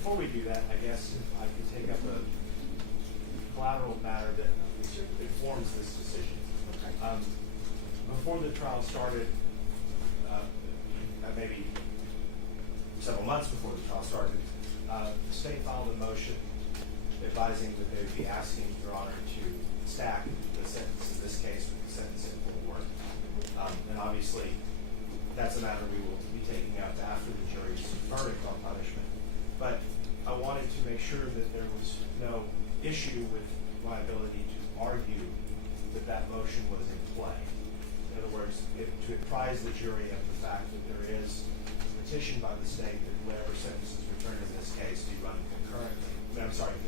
before we do that, I guess if I could take up a collateral matter that informs this decision. Okay. Before the trial started, maybe several months before the trial started, the state filed a motion advising that they would be asking Your Honor to stack the sentence in this case with the sentence in full work. And obviously, that's a matter we will be taking up after the jury's verdict on punishment. But I wanted to make sure that there was no issue with my ability to argue that that motion was in play. In other words, to apprise the jury of the fact that there is a petition by the state that whatever sentence is returned in this case be run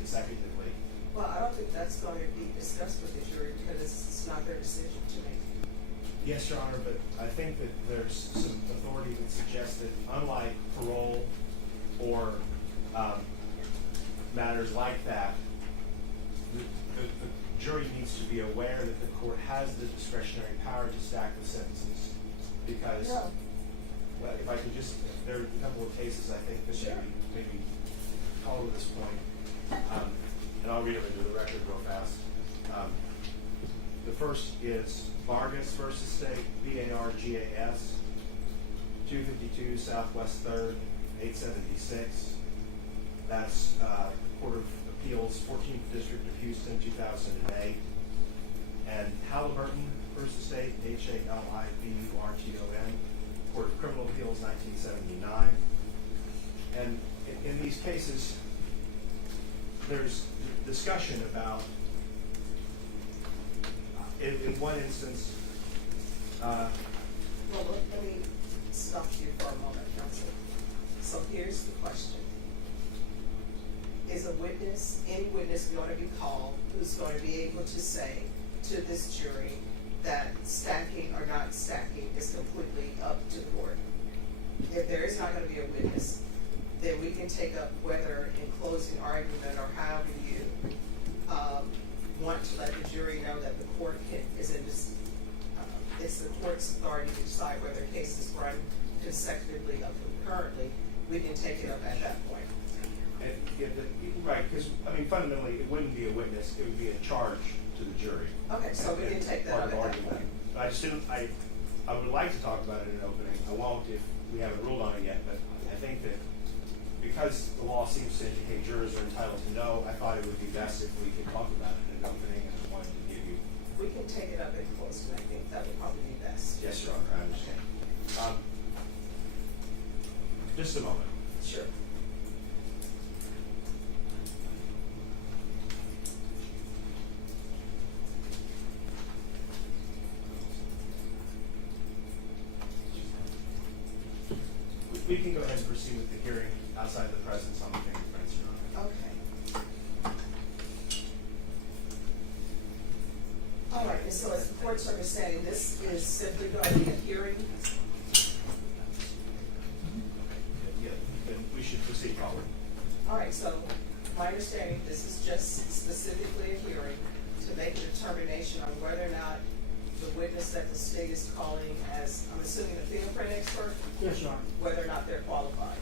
consecutively. Well, I don't think that's going to be discussed with the jury because it's not their decision to make. Yes, Your Honor, but I think that there's some authority that suggests that unlike parole or matters like that, the jury needs to be aware that the court has the discretionary power to stack the sentences because, well, if I can just, there are a couple of cases I think that maybe call to this point, and I'll read them into the record real fast. The first is Vargas versus State, Vargas, 252 Southwest 3rd, 876. That's Court of Appeals, 14th District of Houston, 2008. And Halliburton versus State, Halliburton, Court of Criminal Appeals, 1979. And in these cases, there's discussion about, in one instance, Well, let me stop you for a moment, counsel. So here's the question. Is any witness going to be called who's going to be able to say to this jury that stacking or not stacking is completely up to the court? If there is not going to be a witness, then we can take up whether in closing argument or however you want to let the jury know that the court is in this, it's the court's authority to decide whether cases run consecutively or concurrently. We can take it up at that point. Right, because, I mean, fundamentally, it wouldn't be a witness, it would be a charge to the jury. Okay, so we can take that up at that point. I just didn't, I would like to talk about it in an opening. I won't if we haven't ruled on it yet, but I think that because the law seems to indicate jurors are entitled to know, I thought it would be best if we could talk about it in an opening, and I wanted to give you. We can take it up in closing. I think that would probably be best. Yes, Your Honor, I understand. Just a moment. Sure. We can go ahead and proceed with the hearing outside the presence on the fingerprints, Your Honor. Okay. All right, and so as the court's understanding, this is simply going to be a hearing. Yeah, then we should proceed forward. All right, so my understanding, this is just specifically a hearing to make a determination on whether or not the witness that the state is calling as, I'm assuming, a fingerprint expert? Yes, Your Honor. Whether or not they're qualified.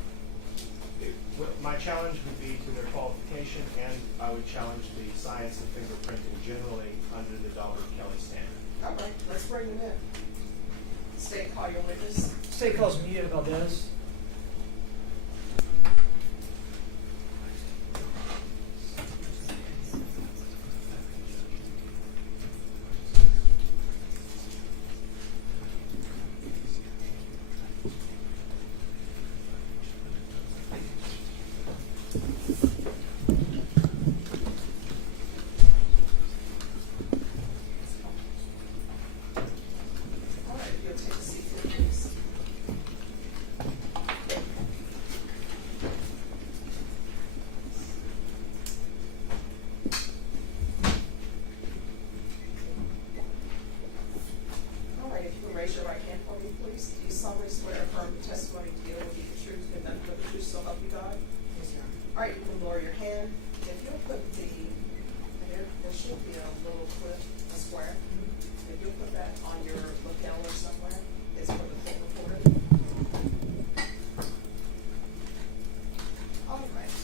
My challenge would be to their qualification, and I would challenge the science of fingerprinting generally under the Dahlberg-Kelly standard. All right, let's bring them in. State, call your witness. State calls Mia Valdez. All right, you'll take a seat, please. All right, if you can raise your right hand for me, please. Do you solemnly swear or affirm the testimony to give will be the truth and nothing but the truth, so help you God? Yes, Your Honor. All right, you can lower your hand. If you'll put there should be a little clip, a square. If you'll put that on your lapel or somewhere, it's for the court reporter. All right.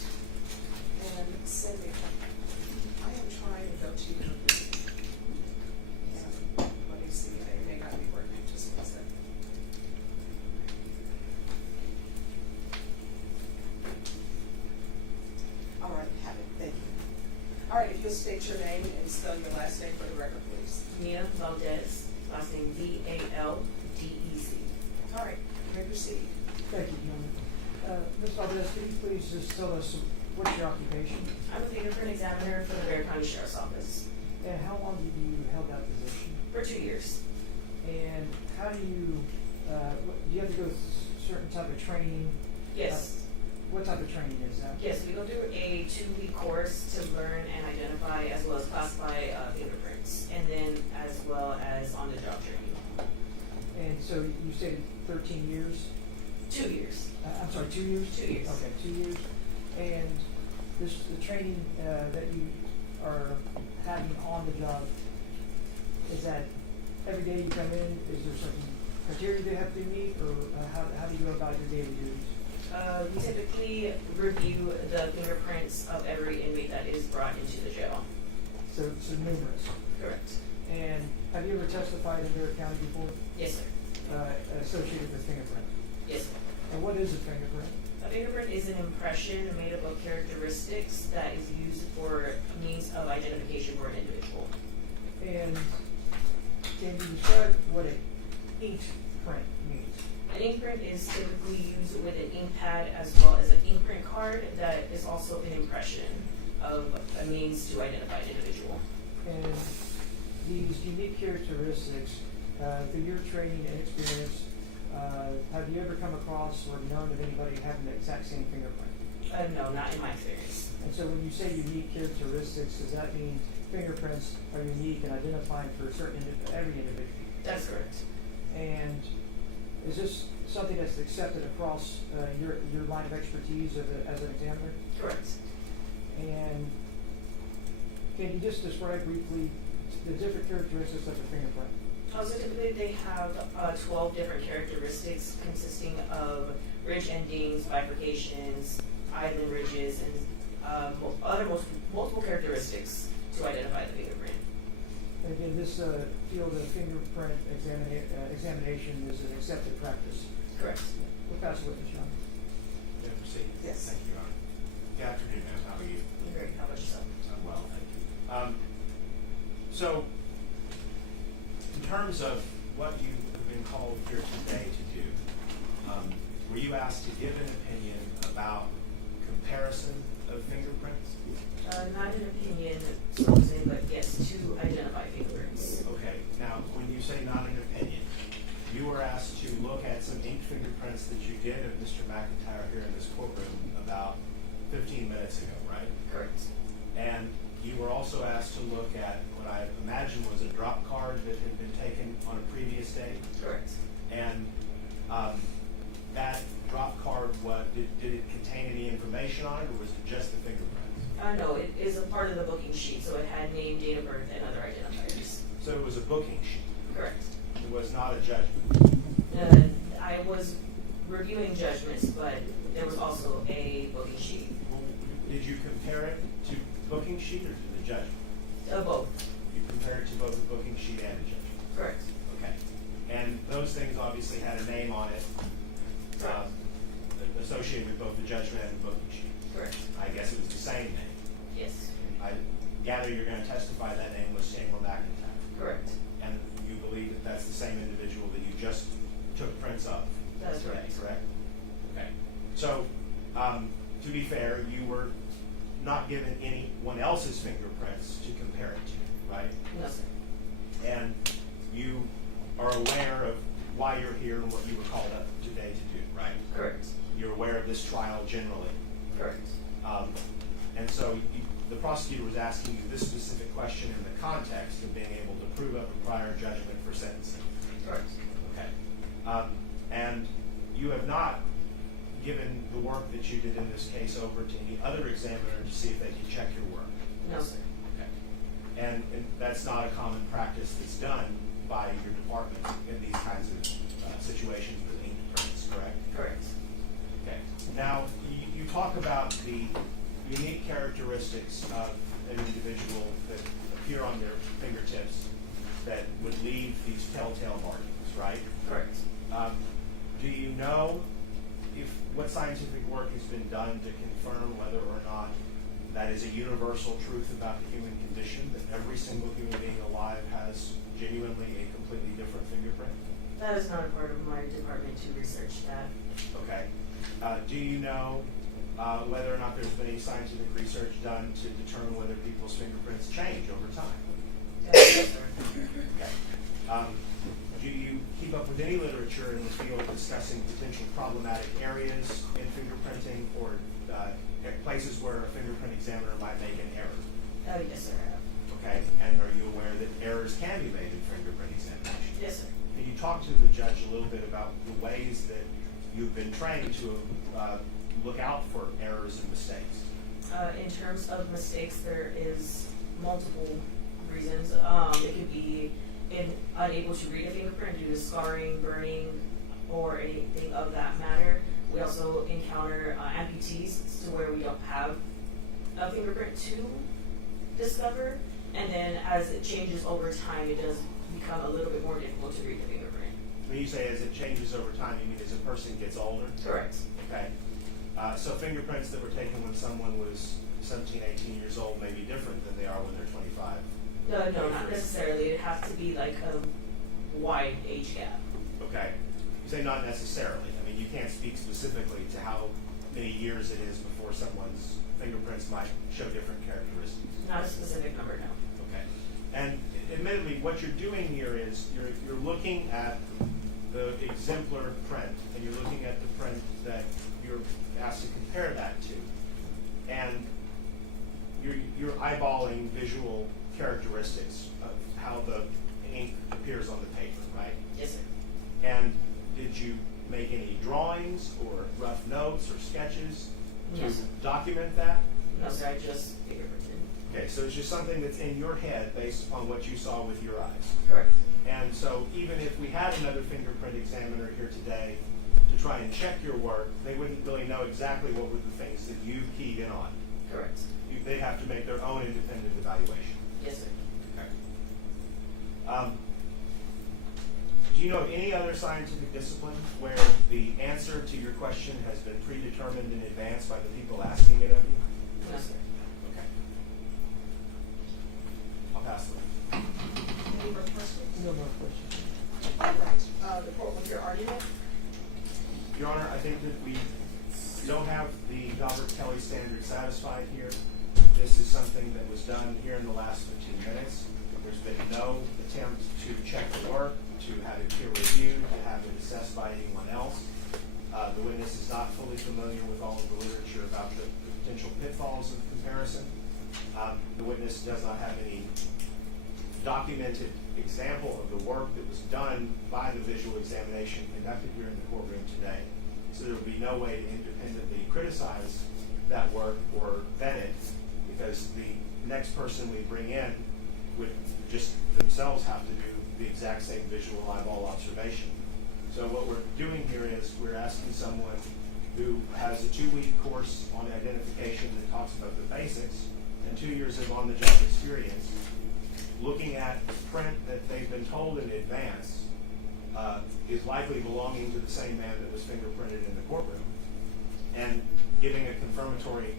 you'll state your name and spell your last name for the record, please. Mia Valdez, last name Valdez. All right, you may proceed. Thank you, Jim. Ms. Valdez, could you please just tell us what's your occupation? I'm a fingerprint examiner for the Bexar County Sheriff's Office And how long have you held that position? for 2 years. And how do you you have to go through certain type of training? Yes. What type of training is that? Yes, we go through a 2-week course to learn and identify as well as classify fingerprints, and then as well as on-the-job training. And so you said 13 years? 2 years. I'm sorry, 2 years? 2 years. Okay, 2 years. And the training that you are having on the job, is that every day you come in, is there certain criteria they have to meet, or how do you go about your daily duties? We typically review the fingerprints of every inmate that is brought into the jail. So numerous. Correct. And have you ever testified in Bexar County before Yes, sir. associated with fingerprint? Yes, sir. And what is a fingerprint? A fingerprint is an impression made up of characteristics that is used for means of identification for an individual. And can you describe what an ink print means? An ink print is typically used with an ink pad as well as an ink print card that is also an impression of a means to identify an individual. And these unique characteristics, through your training and experience, have you ever come across or known of anybody having the exact same fingerprint? No, not in my experience. And so when you say unique characteristics, does that mean fingerprints are unique and identifying for every individual? That's correct. And is this something that's accepted across your line of expertise as an examiner? Correct. And can you just describe briefly the different characteristics of a fingerprint? So typically they have 12 different characteristics consisting of ridge endings, bifurcations, island ridges, and other multiple characteristics to identify the fingerprint. And again, this field of fingerprint examination is an accepted practice. Correct. We'll pass the witness, John. Yeah, proceed. Yes. Thank you, Your Honor. Good afternoon, ma'am. How are you? Great. How about yourself? I'm well, thank you. So, in terms of what you have been called here today to do, were you asked to give an opinion about comparison of fingerprints? Not an opinion, so to say, but yes, to identify fingerprints. Okay, now, when you say not an opinion, you were asked to look at some inked fingerprints that you did of Mr. McIntyre here in this courtroom about 15 minutes ago, right? Correct. And you were also asked to look at what I imagine was a drop card that had been taken on a previous day. Correct. And that drop card, did it contain any information on it, or was it just the fingerprints? No, it is a part of the booking sheet, so it had name, date of birth, and other identifiers. So it was a booking sheet. Correct. It was not a judgment. I was reviewing judgments, but there was also a booking sheet. Did you compare it to booking sheet or to the judgment? Both. You compared it to both the booking sheet and the judgment. Correct. Okay. And those things obviously had a name on it, Correct. associated with both the judgment and the booking sheet. Correct. I guess it was the same name. Yes. I gather you're going to testify that name was Taymor McIntyre. Correct. And you believe that that's the same individual that you just took prints of? That's today, right. Correct? Okay. So, to be fair, you were not given anyone else's fingerprints to compare it to, right? No, sir. And you are aware of why you're here and what you were called up today to do, right? Correct. You're aware of this trial generally. Correct. And so the prosecutor was asking you this specific question in the context of being able to prove up a prior judgment for sentencing. Correct. Okay. And you have not given the work that you did in this case over to any other examiner to see if they can check your work. No, sir. Okay. And that's not a common practice that's done by your department in these kinds of situations with inked prints, correct? Correct. Okay. Now, you talk about the unique characteristics of an individual that appear on their fingertips that would leave these telltale markings, right? Correct. Do you know what scientific work has been done to confirm whether or not that is a universal truth about the human condition, that every single human being alive has genuinely a completely different fingerprint? That is not a part of my department to research that. Okay. Do you know whether or not there's been any scientific research done to determine whether people's fingerprints change over time? Yes, sir. Okay. Do you keep up with any literature in the field discussing potential problematic areas in fingerprinting or places where a fingerprint examiner might make an error? Yes, sir, I have. Okay. And are you aware that errors can be made in fingerprint examination? Yes, sir. Can you talk to the judge a little bit about the ways that you've been trained to look out for errors and mistakes? In terms of mistakes, there is multiple reasons. It could be unable to read a fingerprint due to scarring, burning, or anything of that matter. We also encounter amputees to where we don't have a fingerprint to discover. And then as it changes over time, it does become a little bit more difficult to read the fingerprint. When you say as it changes over time, you mean as a person gets older? Correct. Okay. So fingerprints that were taken when someone was 17, 18 years old may be different than they are when they're 25. No, not necessarily. It has to be like a wide age gap. Okay. You say not necessarily. I mean, you can't speak specifically to how many years it is before someone's fingerprints might show different characteristics. Not a specific number, no. Okay. And admittedly, what you're doing here is you're looking at the exemplar print, and you're looking at the print that you're asked to compare that to, and you're eyeballing visual characteristics of how the ink appears on the paper, right? Yes, sir. And did you make any drawings or rough notes or sketches to Yes, sir. document that? No, sir, I just fingerprinted. Okay, so it's just something that's in your head based upon what you saw with your eyes. Correct. And so even if we had another fingerprint examiner here today to try and check your work, they wouldn't really know exactly what were the things that you keyed in on. Correct. They'd have to make their own independent evaluation. Yes, sir. Okay. Do you know of any other scientific discipline where the answer to your question has been predetermined in advance by the people asking it of you? No, sir. Okay. I'll pass it. Any more questions? No more questions. All right, the court will hear argument. Your Honor, I think that we don't have the Daubert-Kelly standard satisfied here. This is something that was done here in the last 15 minutes. There's been no attempt to check the work, to have it peer reviewed, to have it assessed by anyone else. The witness is not fully familiar with all of the literature about the potential pitfalls of comparison. The witness does not have any documented example of the work that was done by the visual examination conducted here in the courtroom today. So there would be no way to independently criticize that work or vet it, because the next person we bring in would just themselves have to do the exact same visual eyeball observation. So what we're doing here is we're asking someone who has a 2-week course on identification that talks about the basics and 2 years of on-the-job experience, looking at the print that they've been told in advance is likely belonging to the same man that was fingerprinted in the courtroom, and giving a confirmatory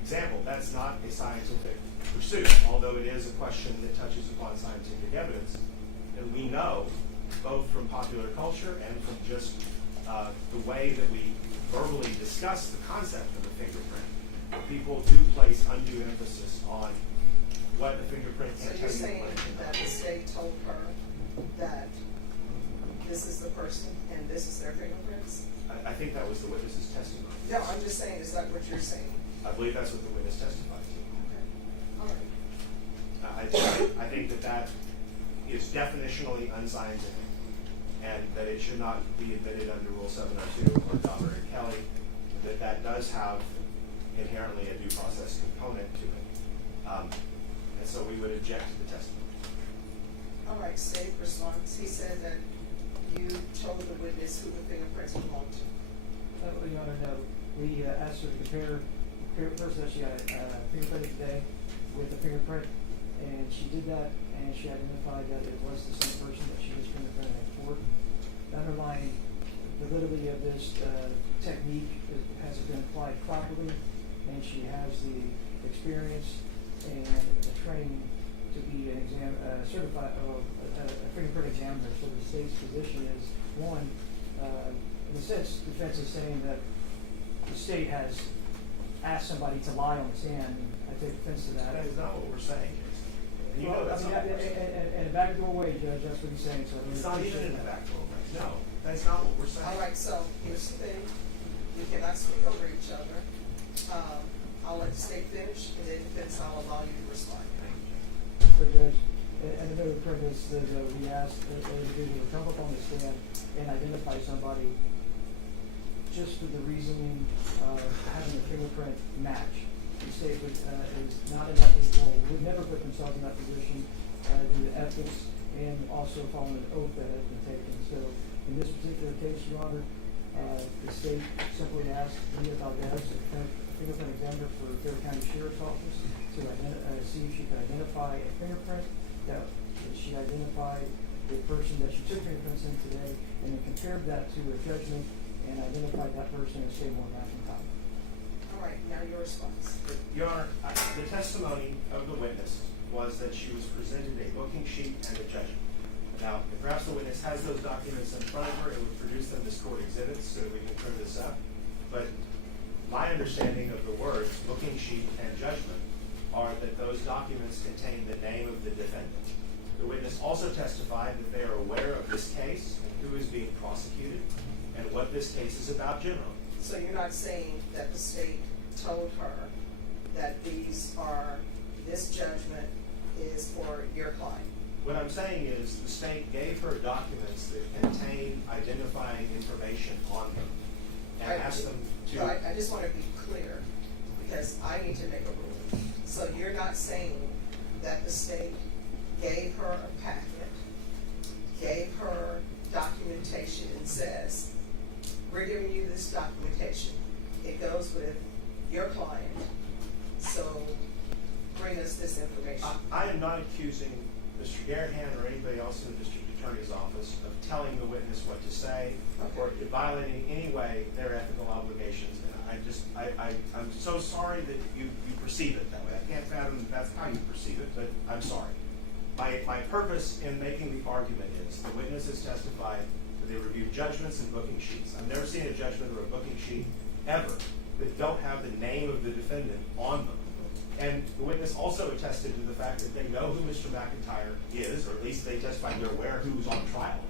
example. That's not a scientific pursuit, although it is a question that touches upon scientific evidence. And we know, both from popular culture and from just the way that we verbally discuss the concept of a fingerprint, people do place undue emphasis on what a fingerprint So can you're tell you. saying what it can that tell the you. state told her that this is the person and this is their fingerprints? I think that was the witness's testimony. No, I'm just saying, is that what you're saying? I believe that's what the witness testified to. Okay, all right. I think that is definitionally unscientific, and that it should not be admitted under Rule 702 or Daubert-Kelly, that does have inherently a due process component to it. And so we would object to the testimony. All right, state response. He said that you told the witness who the fingerprints belonged to. Your Honor, no. We asked her to compare first that she had fingerprinted today with a fingerprint, and she did that, and she identified that it was the same person that she was fingerprinted in court. The underlying validity of this technique has been applied properly, and she has the experience and the training to be an certified, a fingerprint examiner. So the state's position is, one, in a sense, defense is saying that the state has asked somebody to lie on the stand, and I take offense to that. That is not what we're saying, Jason. And you know Well, that's not what we're saying. in a backdoor way, Judge, that's what he's saying, so. It's not even in the back door, right? No, that's not what we're saying. All right, so here's the thing, we cannot speak over each other. I'll let the state finish, and then defense, I'll allow you to respond. But Judge, and another premise that we asked an individual to come up on the stand and identify somebody just for the reasoning of having a fingerprint match. The state is not enough, would never put themselves in that position due to ethics and also following an oath that has been taken. So in this particular case, Your Honor, the state simply asked Leah Valdez, a fingerprint examiner for Fair County Sheriff's Office, to see if she could identify a fingerprint, that she identified the person that she took fingerprints in today, and then compared that to a judgment and identified that person as Taymor McIntyre. All right, now your response. Your Honor, the testimony of the witness was that she was presented a booking sheet and a judgment. Now, if perhaps the witness has those documents in front of her, it would produce them as court exhibits so that we can print this up. But my understanding of the words booking sheet and judgment are that those documents contain the name of the defendant. The witness also testified that they are aware of this case and who is being prosecuted and what this case is about generally. So you're not saying that the state told her that this judgment is for your client? What I'm saying is the state gave her documents that contain identifying information on them and asked them to. I just want to be clear because I need to make a ruling. So you're not saying that the state gave her a packet, gave her documentation and says, we're giving you this documentation. It goes with your client, so bring us this information. I am not accusing Mr. Garahan or anybody else in the district attorney's office of telling the witness what to say or violating in any way their ethical obligations. And I'm so sorry that you perceive it that way. I can't fathom that that's how you perceive it, but I'm sorry. My purpose in making the argument is the witness has testified that they reviewed judgments and booking sheets. I've never seen a judgment or a booking sheet ever that don't have the name of the defendant on them. And the witness also attested to the fact that they know who Mr. McIntyre is, or at least they testified they're aware who's on trial,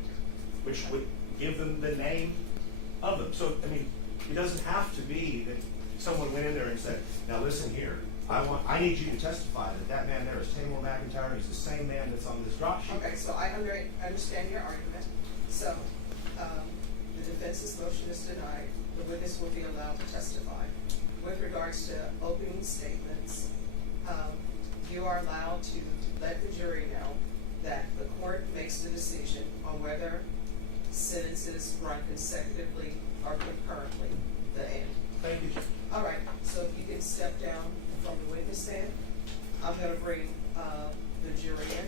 which would give them the name of them. So, I mean, it doesn't have to be that someone went in there and said, now listen here, I need you to testify that that man there is Taymor McIntyre, he's the same man that's on this drop sheet. Okay, so I understand your argument. So the defense's motion is denied. The witness will be allowed to testify. With regards to opening statements, you are allowed to let the jury know that the court makes the decision on whether sentences run consecutively or concurrently, the end. Thank you, Jim. All right, so if you can step down from the witness stand, I'm going to bring the jury in.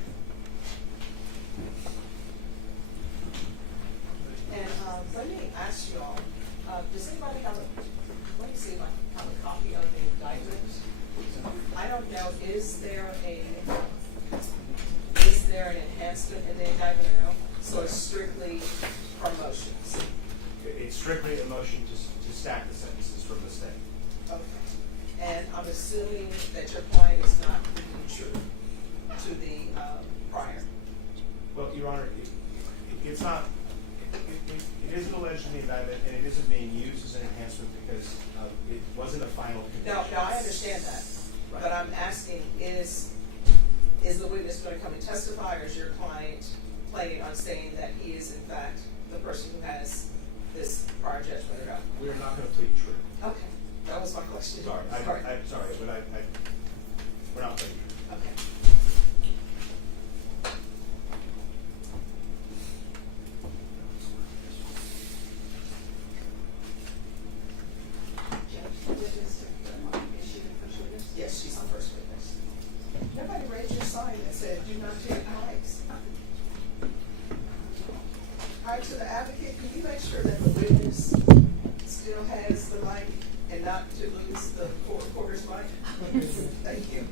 And let me ask you all, does anybody have let me see if I have a copy of the indictment. I don't know, is there an enhancement in the indictment or no? So it's strictly promotions. It's strictly a motion to stack the sentences from the state. Okay. And I'm assuming that your client is not being true to the prior. Well, Your Honor, it's not. It isn't alleged in the indictment, and it isn't being used as an enhancement because it wasn't a final conviction. No, I understand that. Right. But I'm asking, is the witness going to come and testify, or is your client planning on saying that he is in fact the person who has this prior judgment or not? We are not going to plead true. Okay, that was my question. Sorry, I'm sorry, but we're not pleading true. Okay. Yes, she's the first witness. Nobody raised your sign that said, "Do not take mics." All right, to the advocate, can you make sure that the witness still has the mic? and not to lose the quarter's mic. Thank you.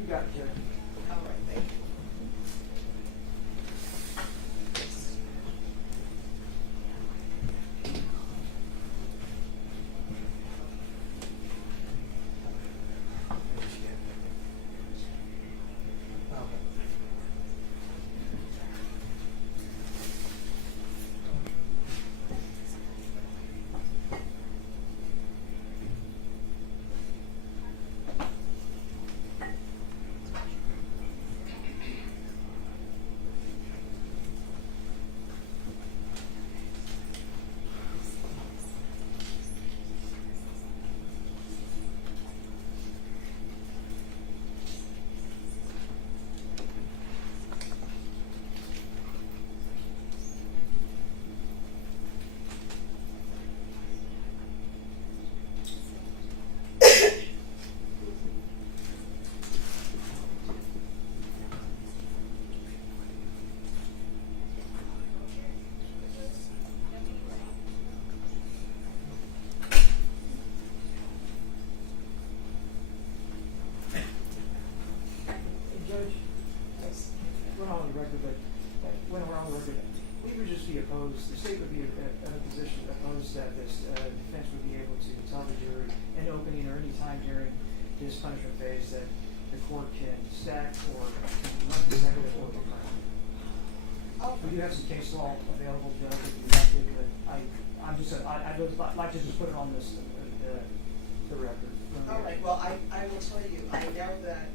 You got it, Jerry. All right, thank you. Judge, we're not on the record, but when we're on the record, we would just be opposed, the state would be in a position opposed that this defense would be able to tell the jury in opening or any time during this punishment phase that the court can stack or run consecutive or concurrent. We do have some case law available, Judge, if you'd like to, but I'd like to just put it on this, the record. All right, well, I will tell you, I know that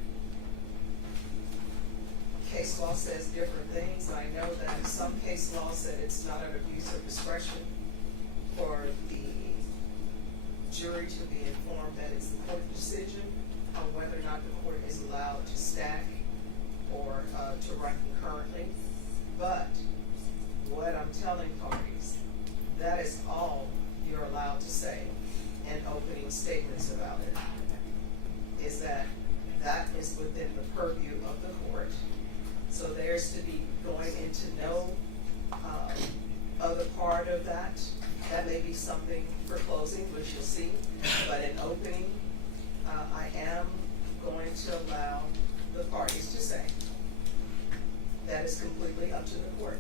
case law says different things. I know that some case law said it's not an abuse of discretion for the jury to be informed that it's the court decision on whether or not the court is allowed to stack or to run concurrently. But what I'm telling parties, that is all you're allowed to say in opening statements about it, is that that is within the purview of the court. So there's to be going into no other part of that. That may be something for closing, we shall see. But in opening, I am going to allow the parties to say. That is completely up to the court.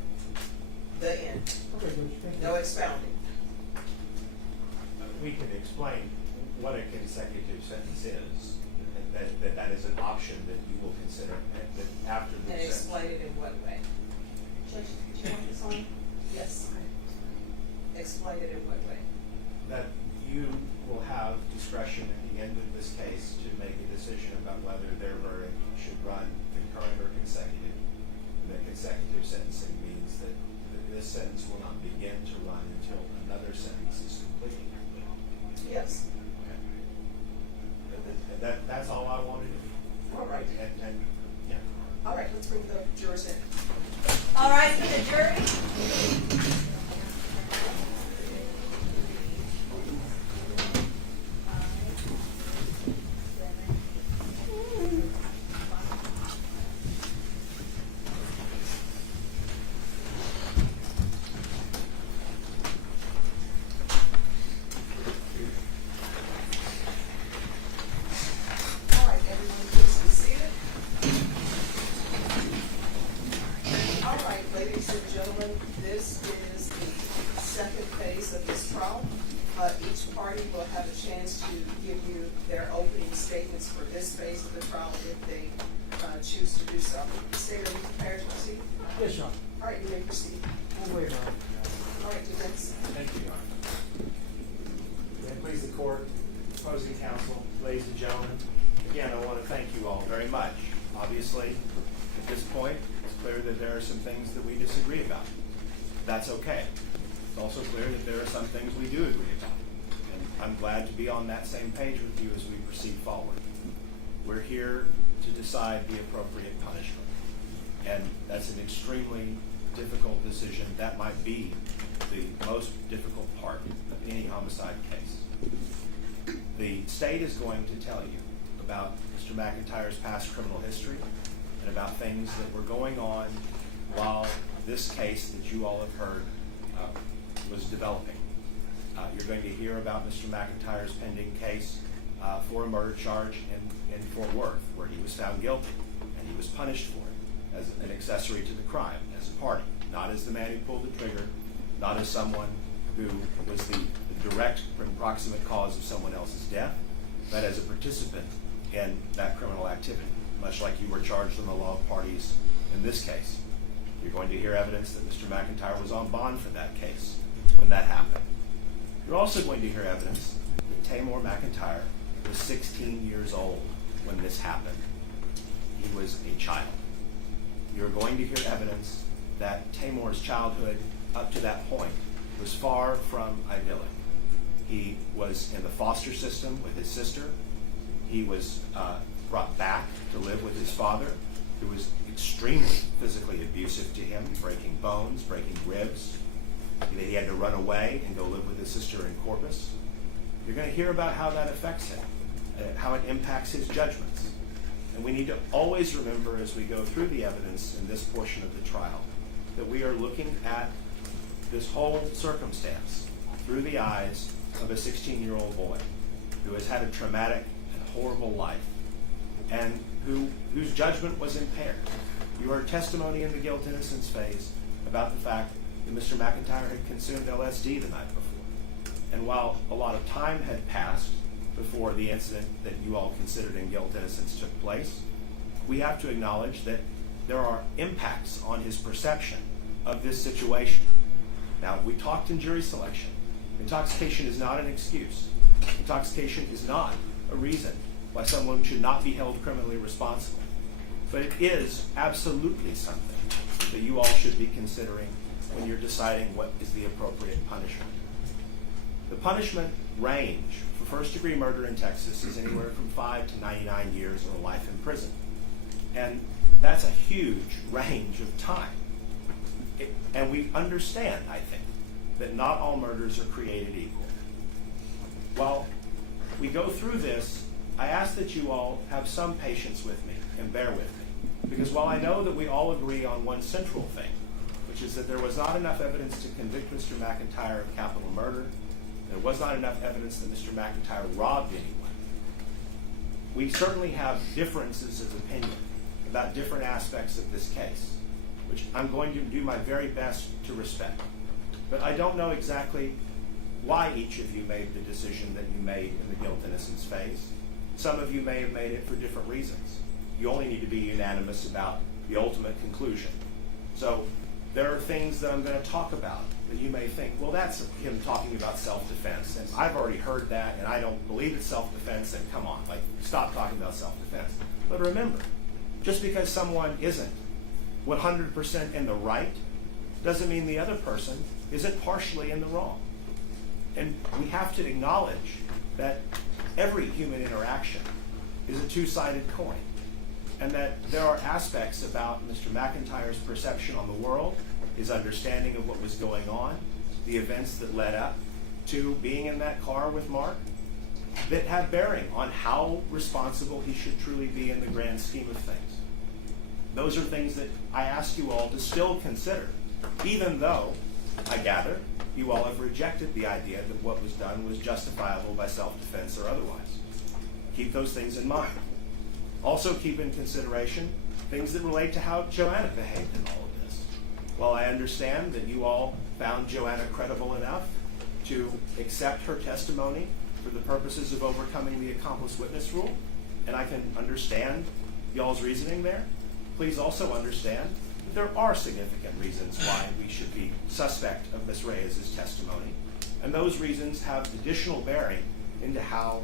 The end. Okay, Judge, thank you. No expounding. We can explain what a consecutive sentence is, that is an option that you will consider that after the And sentence. explain it in what way? Judge, do you want this on? Yes. Explain it in what way? That you will have discretion at the end of this case to make a decision about whether their verdict should run concurrent or consecutive. The consecutive sentencing means that this sentence will not begin to run until another sentence is completed. Yes. That's all I wanted to do. All right. And yeah. All right, let's bring the jurors in. All right, for the jury. All right, everyone, please be seated. All right, ladies and gentlemen, this is the second phase of this trial. Each party will have a chance to give you their opening statements for this phase of the trial if they choose to do so. State, are you prepared to proceed? Yes, Your Honor. All right, you may proceed. We'll wait, Your Honor. All right, defense. Thank you, Your Honor. May it please the court, opposing counsel, ladies and gentlemen, again, I want to thank you all very much. Obviously, at this point, it's clear that there are some things that we disagree about. That's okay. It's also clear that there are some things we do agree about. And I'm glad to be on that same page with you as we proceed forward. We're here to decide the appropriate punishment. And that's an extremely difficult decision. That might be the most difficult part of any homicide case. The state is going to tell you about Mr. McIntyre's past criminal history and about things that were going on while this case that you all have heard was developing. You're going to hear about Mr. McIntyre's pending case for a murder charge in Fort Worth, where he was found guilty and he was punished for it as an accessory to the crime, as a party, not as the man who pulled the trigger, not as someone who was the direct and proximate cause of someone else's death, but as a participant in that criminal activity, much like you were charged in the law of parties in this case. You're going to hear evidence that Mr. McIntyre was on bond for that case when that happened. You're also going to hear evidence that Taymor McIntyre was 16 years old when this happened. He was a child. You're going to hear evidence that Taymor's childhood up to that point was far from idyllic. He was in the foster system with his sister. He was brought back to live with his father, who was extremely physically abusive to him, breaking bones, breaking ribs. He had to run away and go live with his sister in Corpus. You're going to hear about how that affects him, how it impacts his judgments. And we need to always remember as we go through the evidence in this portion of the trial that we are looking at this whole circumstance through the eyes of a 16-year-old boy who has had a traumatic and horrible life and whose judgment was impaired. You heard testimony in the guilt-innocence phase about the fact that Mr. McIntyre had consumed LSD the night before. And while a lot of time had passed before the incident that you all considered in guilt-innocence took place, we have to acknowledge that there are impacts on his perception of this situation. Now, we talked in jury selection. Intoxication is not an excuse. Intoxication is not a reason why someone should not be held criminally responsible. But it is absolutely something that you all should be considering when you're deciding what is the appropriate punishment. The punishment range for first-degree murder in Texas is anywhere from 5 to 99 years or life in prison. And that's a huge range of time. And we understand, I think, that not all murders are created equal. While we go through this, I ask that you all have some patience with me and bear with me. Because while I know that we all agree on one central thing, which is that there was not enough evidence to convict Mr. McIntyre of capital murder, there was not enough evidence that Mr. McIntyre robbed anyone, we certainly have differences of opinion about different aspects of this case, which I'm going to do my very best to respect. But I don't know exactly why each of you made the decision that you made in the guilt-innocence phase. Some of you may have made it for different reasons. You only need to be unanimous about the ultimate conclusion. So there are things that I'm going to talk about that you may think, well, that's him talking about self-defense, and I've already heard that, and I don't believe it's self-defense, and come on, stop talking about self-defense. But remember, just because someone isn't 100% in the right doesn't mean the other person isn't partially in the wrong. And we have to acknowledge that every human interaction is a two-sided coin, and that there are aspects about Mr. McIntyre's perception on the world, his understanding of what was going on, the events that led up to being in that car with Mark, that have bearing on how responsible he should truly be in the grand scheme of things. Those are things that I ask you all to still consider, even though, I gather, you all have rejected the idea that what was done was justifiable by self-defense or otherwise. Keep those things in mind. Also keep in consideration things that relate to how Joanna behaved in all of this. While I understand that you all found Joanna credible enough to accept her testimony for the purposes of overcoming the accomplice witness rule, and I can understand y'all's reasoning there, please also understand that there are significant reasons why we should be suspect of Ms. Reyes' testimony, and those reasons have additional bearing into how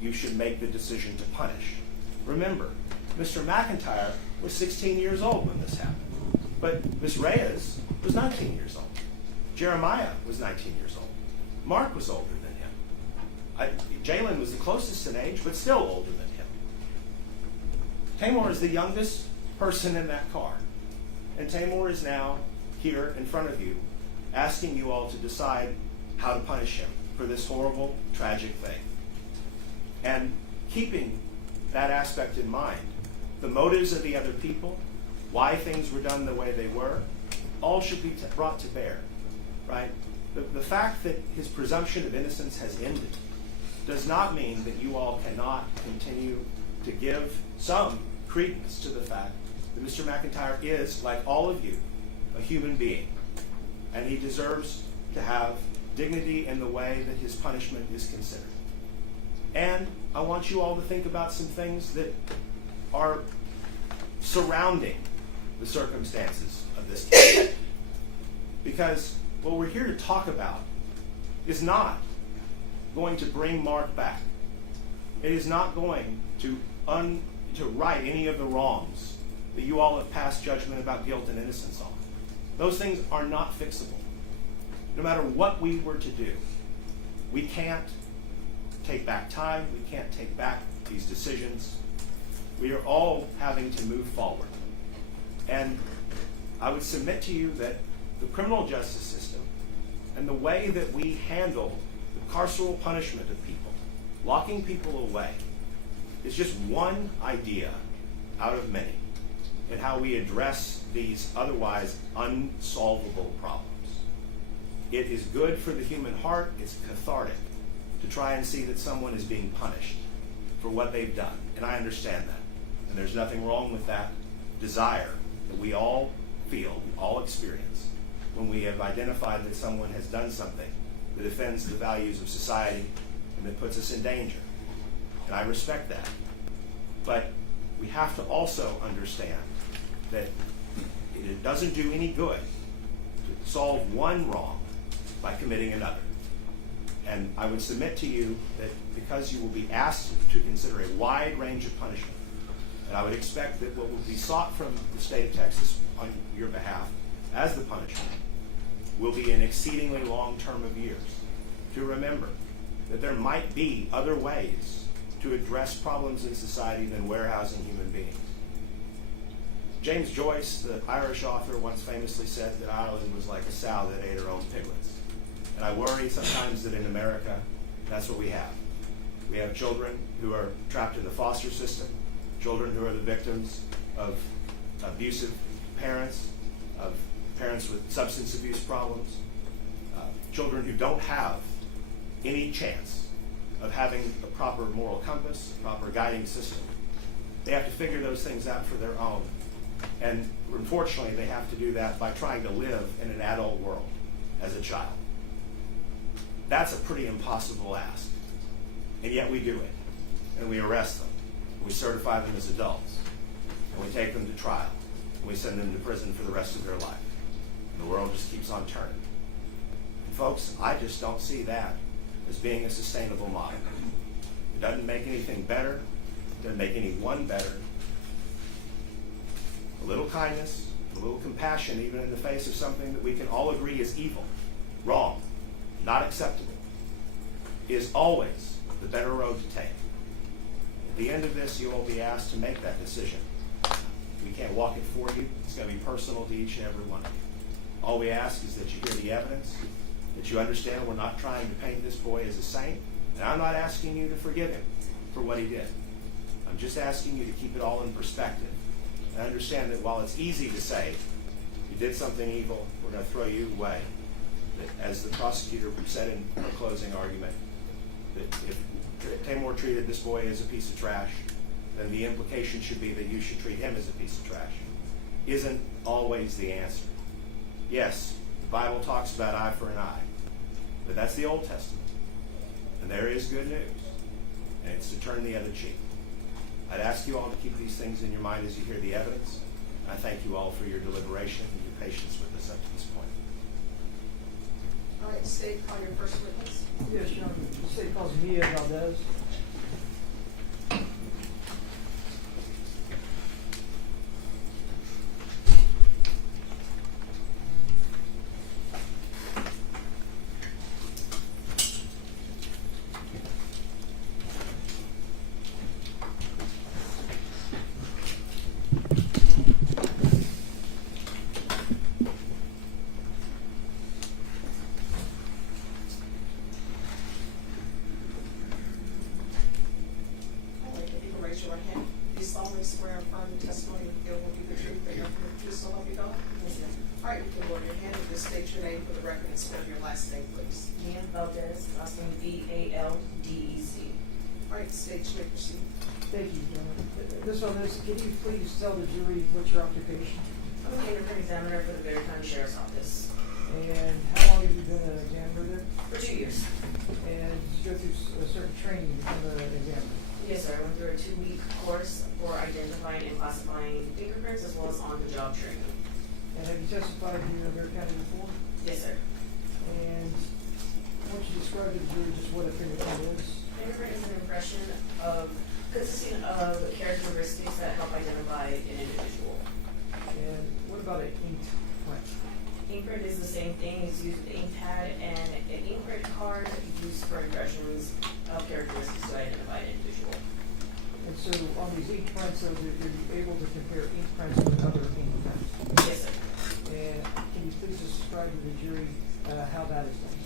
you should make the decision to punish. Remember, Mr. McIntyre was 16 years old when this happened, but Ms. Reyes was 19 years old. Jeremiah was 19 years old. Mark was older than him. Jalen was the closest in age, but still older than him. Taymor is the youngest person in that car. And Taymor is now here in front of you, asking you all to decide how to punish him for this horrible, tragic thing. And keeping that aspect in mind, the motives of the other people, why things were done the way they were, all should be brought to bear, right? The fact that his presumption of innocence has ended does not mean that you all cannot continue to give some credence to the fact that Mr. McIntyre is, like all of you, a human being. And he deserves to have dignity in the way that his punishment is considered. And I want you all to think about some things that are surrounding the circumstances of this case. Because what we're here to talk about is not going to bring Mark back. It is not going to right any of the wrongs that you all have passed judgment about guilt and innocence on. Those things are not fixable. No matter what we were to do, we can't take back time, we can't take back these decisions. We are all having to move forward. And I would submit to you that the criminal justice system and the way that we handle the carceral punishment of people, locking people away, is just one idea out of many in how we address these otherwise unsolvable problems. It is good for the human heart, it's cathartic to try and see that someone is being punished for what they've done. And I understand that. And there's nothing wrong with that desire that we all feel, we all experience, when we have identified that someone has done something that offends the values of society and that puts us in danger. And I respect that. But we have to also understand that it doesn't do any good to solve one wrong by committing another. And I would submit to you that because you will be asked to consider a wide range of punishment, and I would expect that what will be sought from the state of Texas on your behalf as the punishment will be an exceedingly long term of years. To remember that there might be other ways to address problems in society than warehousing human beings. James Joyce, the Irish author, once famously said that Ireland was like a sow that ate her own piglets. And I worry sometimes that in America, that's what we have. We have children who are trapped in the foster system, children who are the victims of abusive parents, of parents with substance abuse problems, children who don't have any chance of having a proper moral compass, a proper guiding system. They have to figure those things out for their own. And unfortunately, they have to do that by trying to live in an adult world as a child. That's a pretty impossible ask. And yet we do it. And we arrest them. We certify them as adults. And we take them to trial. And we send them to prison for the rest of their life. And the world just keeps on turning. And folks, I just don't see that as being a sustainable model. It doesn't make anything better. It doesn't make anyone better. A little kindness, a little compassion, even in the face of something that we can all agree is evil, wrong, not acceptable, is always the better road to take. At the end of this, you will be asked to make that decision. We can't walk it for you. It's going to be personal to each and every one of you. All we ask is that you hear the evidence, that you understand we're not trying to paint this boy as a saint, and I'm not asking you to forgive him for what he did. I'm just asking you to keep it all in perspective. And understand that while it's easy to say, you did something evil, we're going to throw you away, that as the prosecutor said in her closing argument, that if Taymor treated this boy as a piece of trash, then the implication should be that you should treat him as a piece of trash. Isn't always the answer. Yes, the Bible talks about eye for an eye, but that's the Old Testament. And there is good news, and it's to turn the other cheek. I'd ask you all to keep these things in your mind as you hear the evidence. I thank you all for your deliberation and your patience with us up to this point. All right, state, call your first witness. Yes, Your Honor. The state calls Mia Valdez. and spell your last name, please. Ian Valdez, last name Valdez. All right, state your proceed. Thank you, Ms. Valdez, can you please tell the jury what's your occupation? I'm a fingerprint examiner for the Bear County Sheriff's Office And how long have you been an examiner there? for 2 years. And did you go through a certain training to become an examiner? Yes, sir. I went through a 2-week course for identifying and classifying fingerprints as well as on-the-job training. And have you testified here in Bear County before? Yes, sir. And why don't you describe to the jury just what a fingerprint is? Fingerprint is an impression consisting of characteristics that help identify an individual. And what about an inked print? Inkprint is the same thing. It's used with ink pad and an inkprint card used for impressions of characteristics to identify an individual. And so on these ink prints, so you're able to compare ink prints with other ink prints. Yes, sir. And can you please describe to the jury how that is done?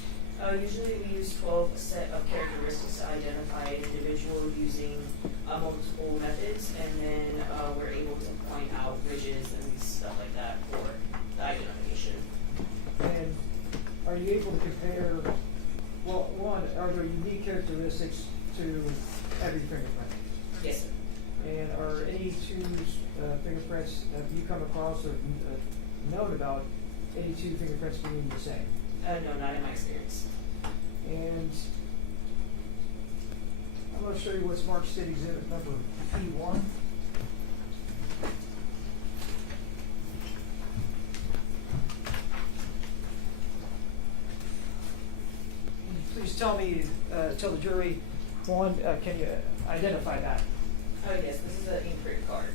Usually we use 12 set of characteristics to identify an individual using multiple methods, and then we're able to point out ridges and stuff like that for the identification. And are you able to compare, well, one, are there unique characteristics to every fingerprint? Yes, sir. And are any two fingerprints, have you come across or known about any two fingerprints being the same? No, not in my experience. And I'm going to show you what's marked state exhibit number P1. Please tell me, tell the jury, one, can you identify that? Oh yes, this is an inkprint card.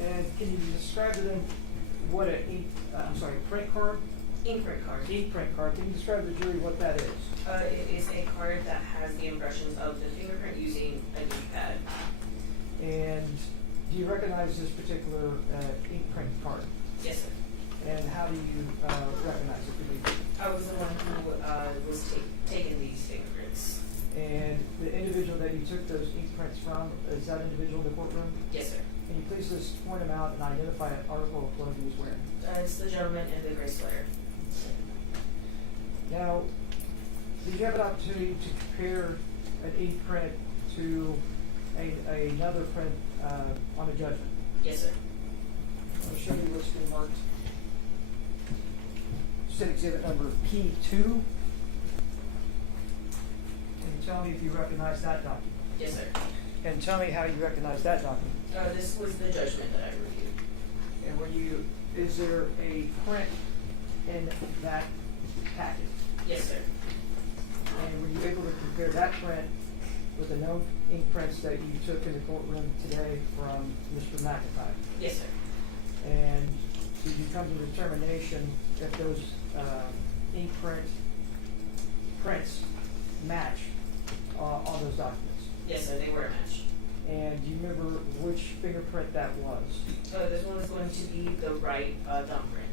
And can you describe to them what an print card? Inkprint card. Ink print card. Can you describe to the jury what that is? It is a card that has the impressions of the fingerprint using an ink pad. And do you recognize this particular ink print card? Yes, sir. And how do you recognize it? I was the one who was taking these fingerprints. And the individual that you took those ink prints from, is that individual in the courtroom? Yes, sir. Can you please just point him out and identify an article of clothing he's wearing? It's the gentleman in the gray sweater. Now, did you have an opportunity to compare an ink print to another print on a judgment? Yes, sir. I'll show you what's been marked. State exhibit number P2. Can you tell me if you recognize that document? Yes, sir. And tell me how you recognize that document. This was the judgment that I reviewed. And is there a print in that packet? Yes, sir. And were you able to compare that print with the known ink prints that you took in the courtroom today from Mr. McIntyre? Yes, sir. And did you come to the determination if those ink prints match on those documents? Yes, sir. They were a match. And do you remember which fingerprint that was? This one is going to be the right thumbprint.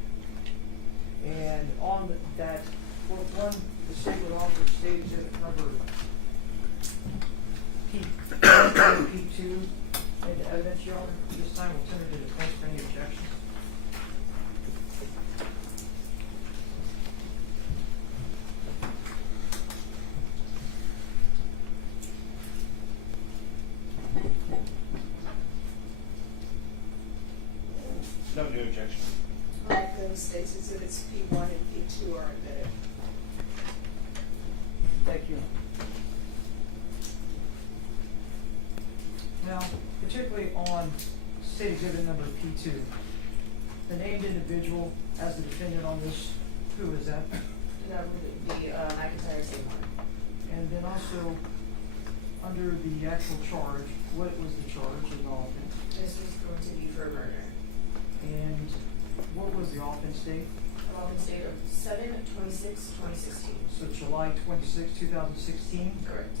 And on that, one, the state would offer state exhibit number P2 into evidence, Your Honor. This time we'll turn it to the defense for any objections. No new objection. All right, then states exhibits P1 and P2 are admitted. Thank you. Now, particularly on state exhibit number P2, the named individual as the defendant on this, who is that? That would be McIntyre Taymor. And then also, under the actual charge, what was the charge involved in? This was going to be for murder. And what was the offense date? Offense date of 7/26/2016. So July 26, 2016. Correct.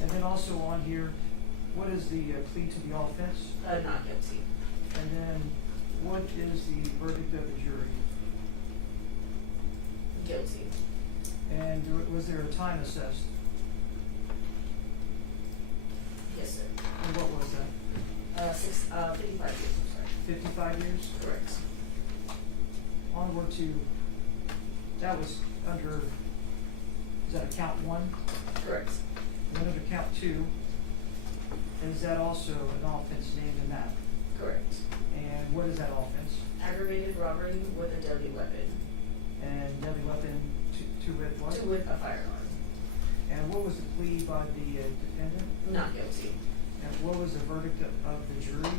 And then also on here, what is the plea to the offense? Not guilty. And then what is the verdict of the jury? Guilty. And was there a time assessed? Yes, sir. And what was that? 55 years, I'm sorry. 55 years? Correct. Onward to that was under, is that a count one? Correct. And then under count two, is that also an offense named in that? Correct. And what is that offense? Aggravated robbery with a deadly weapon. And deadly weapon to with what? To with a firearm. And what was the plea by the defendant? Not guilty. And what was the verdict of the jury?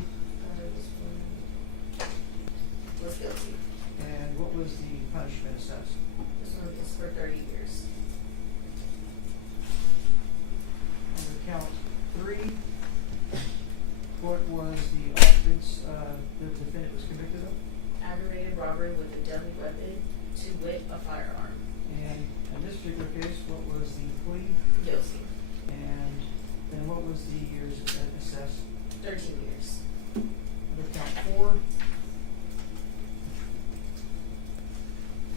Was guilty. And what was the punishment assessed? This one is for 30 years. Under count three, what was the offense the defendant was convicted of? Aggravated robbery with a deadly weapon to with a firearm. And in this particular case, what was the plea? Guilty. And then what was the years assessed? 13 years. Under count four,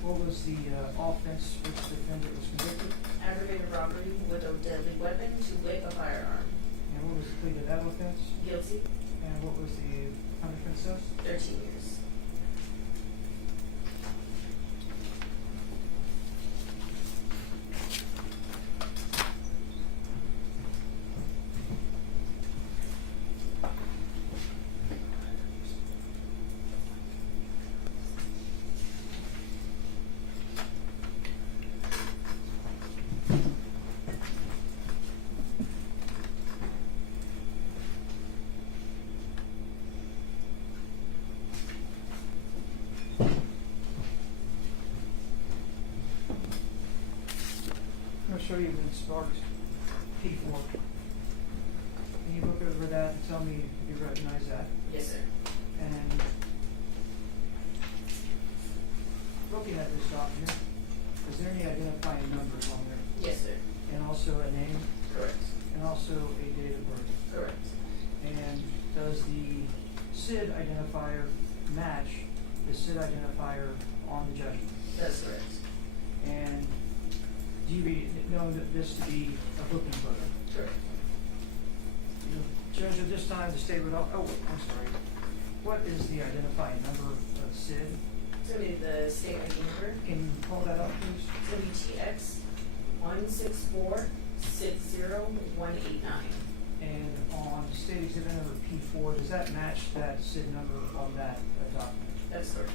what was the offense which the defendant was convicted? Aggravated robbery with a deadly weapon to with a firearm. And what was the plea to that offense? Guilty. And what was the punishment assessed? 13 years. I'm going to show you when sparked P4. Can you look over that and tell me if you recognize that? Yes, sir. And looking at this document, is there any identifying numbers on there? Yes, sir. And also a name? Correct. And also a date of birth? Correct. And does the SID identifier match the SID identifier on the judgment? That's correct. And do you know that this to be a booking photo? Correct. Judge, at this time, the state would, I'm sorry. What is the identifying number of SID? It's going to be the state ID number. Can you pull that up, please? It's going to be TX 164-60189. And on state exhibit number P4, does that match that SID number on that document? That's correct.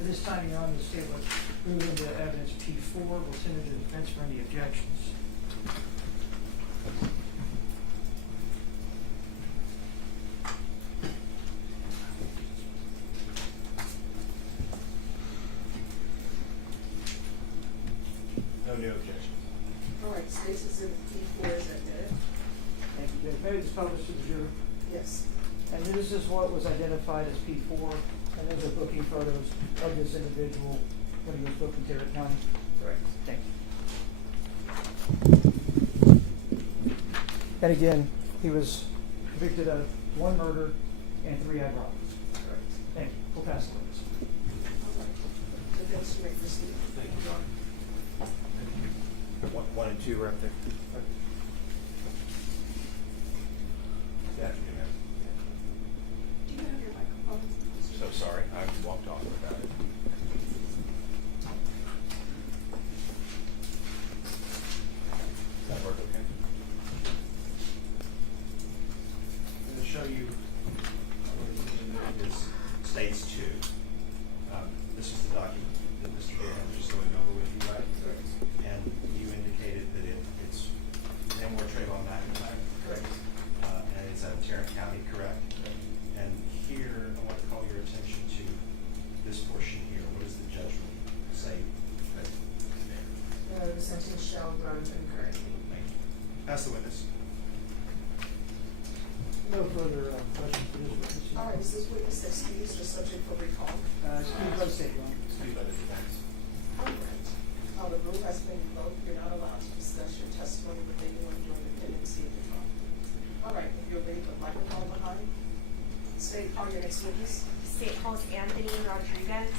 At this time, Your Honor, the state would move into evidence P4. We'll send it to the defense for any objections. No new objections. All right, state's exhibit P4 is admitted. Thank you, Judge. Maybe it's published to the jury. Yes. And this is what was identified as P4, and those are booking photos of this individual when he was booked in Tarrant County. Correct. Thank you. And again, he was convicted of 1 murder and 3 aggravated robberies. Correct. Thank you. We'll pass the witness. All right. Defense, you may proceed. Thank you, John. One and two right there. Good afternoon, ma'am. Do you have your microphone? So sorry, I walked off without it. Does that work okay? I'm going to show you this states 2. This is the document that Mr. Bear was just going over with you, right? Correct. And you indicated that it's Taymor McIntyre. Correct. And it's out of Tarrant County, correct? And here, I want to call your attention to this portion here. What does the judgment say right there? The sentence shall run concurrently. Thank you. Pass the witness. No further questions for this witness. All right, is this witness excused or subject for recall? Excuse by the state, Your Honor. Excused by the defense. All right. The rule has been revoked. You're not allowed to discuss your testimony with anyone during the pendency of the trial. All right, if you're ready, put microphone behind. State, call your next witness. State calls Anthony Rodriguez.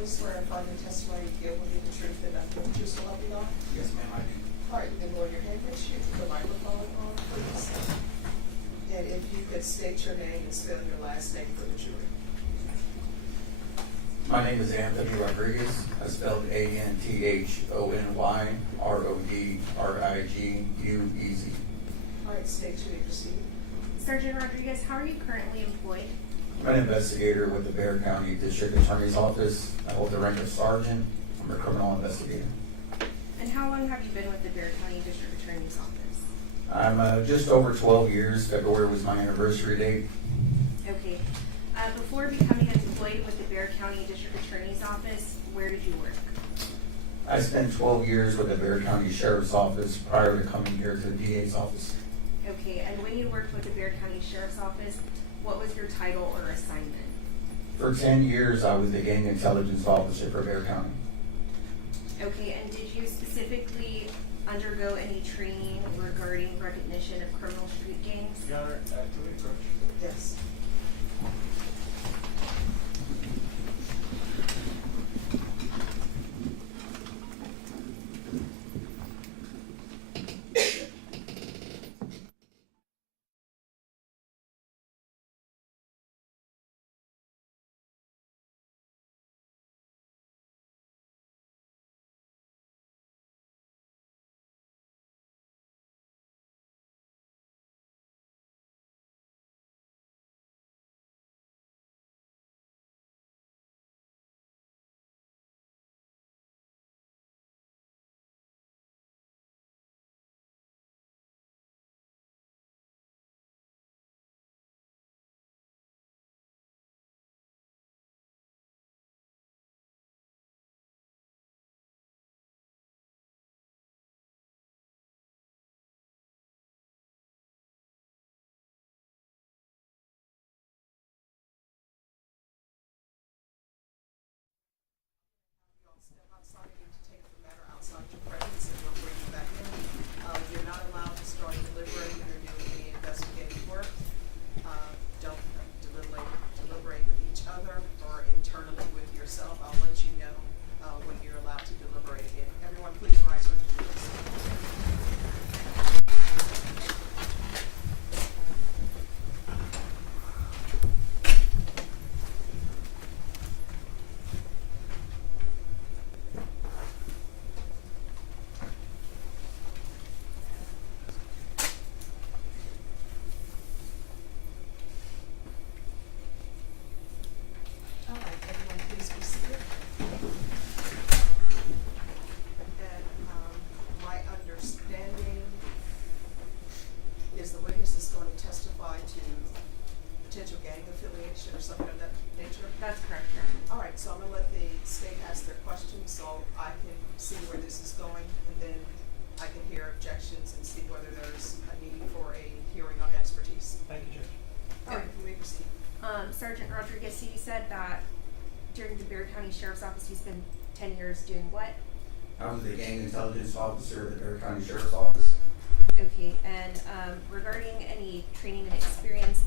solemnly swear and affirm the testimony you give will be the truth and nothing but the truth, so help you God? Yes, ma'am, I do. All right, you can lower your head, make sure you put the microphone on, please. And if you could state your name and spell your last name for the jury. My name is Anthony Rodriguez. I spelled ANTHONYRODRIGUEZ. All right, state your name, proceed. Sergeant Rodriguez, how are you currently employed? I'm an investigator with the Bexar County District Attorney's Office. I hold the rank of sergeant. I'm a criminal investigator. And how long have you been with the Bexar County District Attorney's Office? I'm just over 12 years. February was my anniversary date. Okay. Before becoming employed with the Bexar County District Attorney's Office, where did you work? I spent 12 years with the Bexar County Sheriff's Office prior to coming here to the DA's office. Okay, and when you worked with the Bexar County Sheriff's Office, what was your title or assignment? For 10 years, I was the gang intelligence officer for Bexar County. Okay, and did you specifically undergo any training regarding recognition of criminal street gangs? Your Honor, can we approach? Yes. Step outside, you need to take the matter outside your presence and we'll bring you back in. You're not allowed to start deliberating or doing any investigative work. Don't deliberate with each other or internally with yourself. I'll let you know when you're allowed to deliberate again. Everyone, please rise with the rules. All right, everyone, please be seated. And my understanding is the witness is going to testify to potential gang affiliation or something of that nature. That's correct, Your Honor. All right, so I'm gonna let the state ask their questions so I can see where this is going, and then I can hear objections and see whether there's a need for a hearing on expertise. Thank you, Judge. All right, you may proceed. Sergeant Rodriguez, you said that during the Bexar County Sheriff's Office, you spent 10 years doing what? I was the gang intelligence officer at the Bexar County Sheriff's Office. Okay, and regarding any training and experience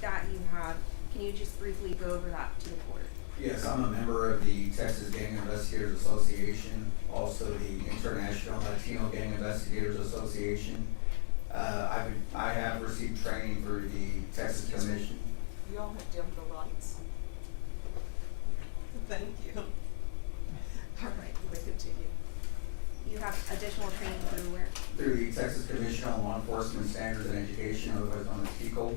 that you have, can you just briefly go over that to the court? Yes, I'm a member of the Texas Gang Investigators Association, also the International Latino Gang Investigators Association. I have received training through the Texas Commission. You all have dimmed the lights. Thank you. All right, you may continue. You have additional training through where? Through the Texas Commission on Law Enforcement Standards and Education, otherwise known as TCO.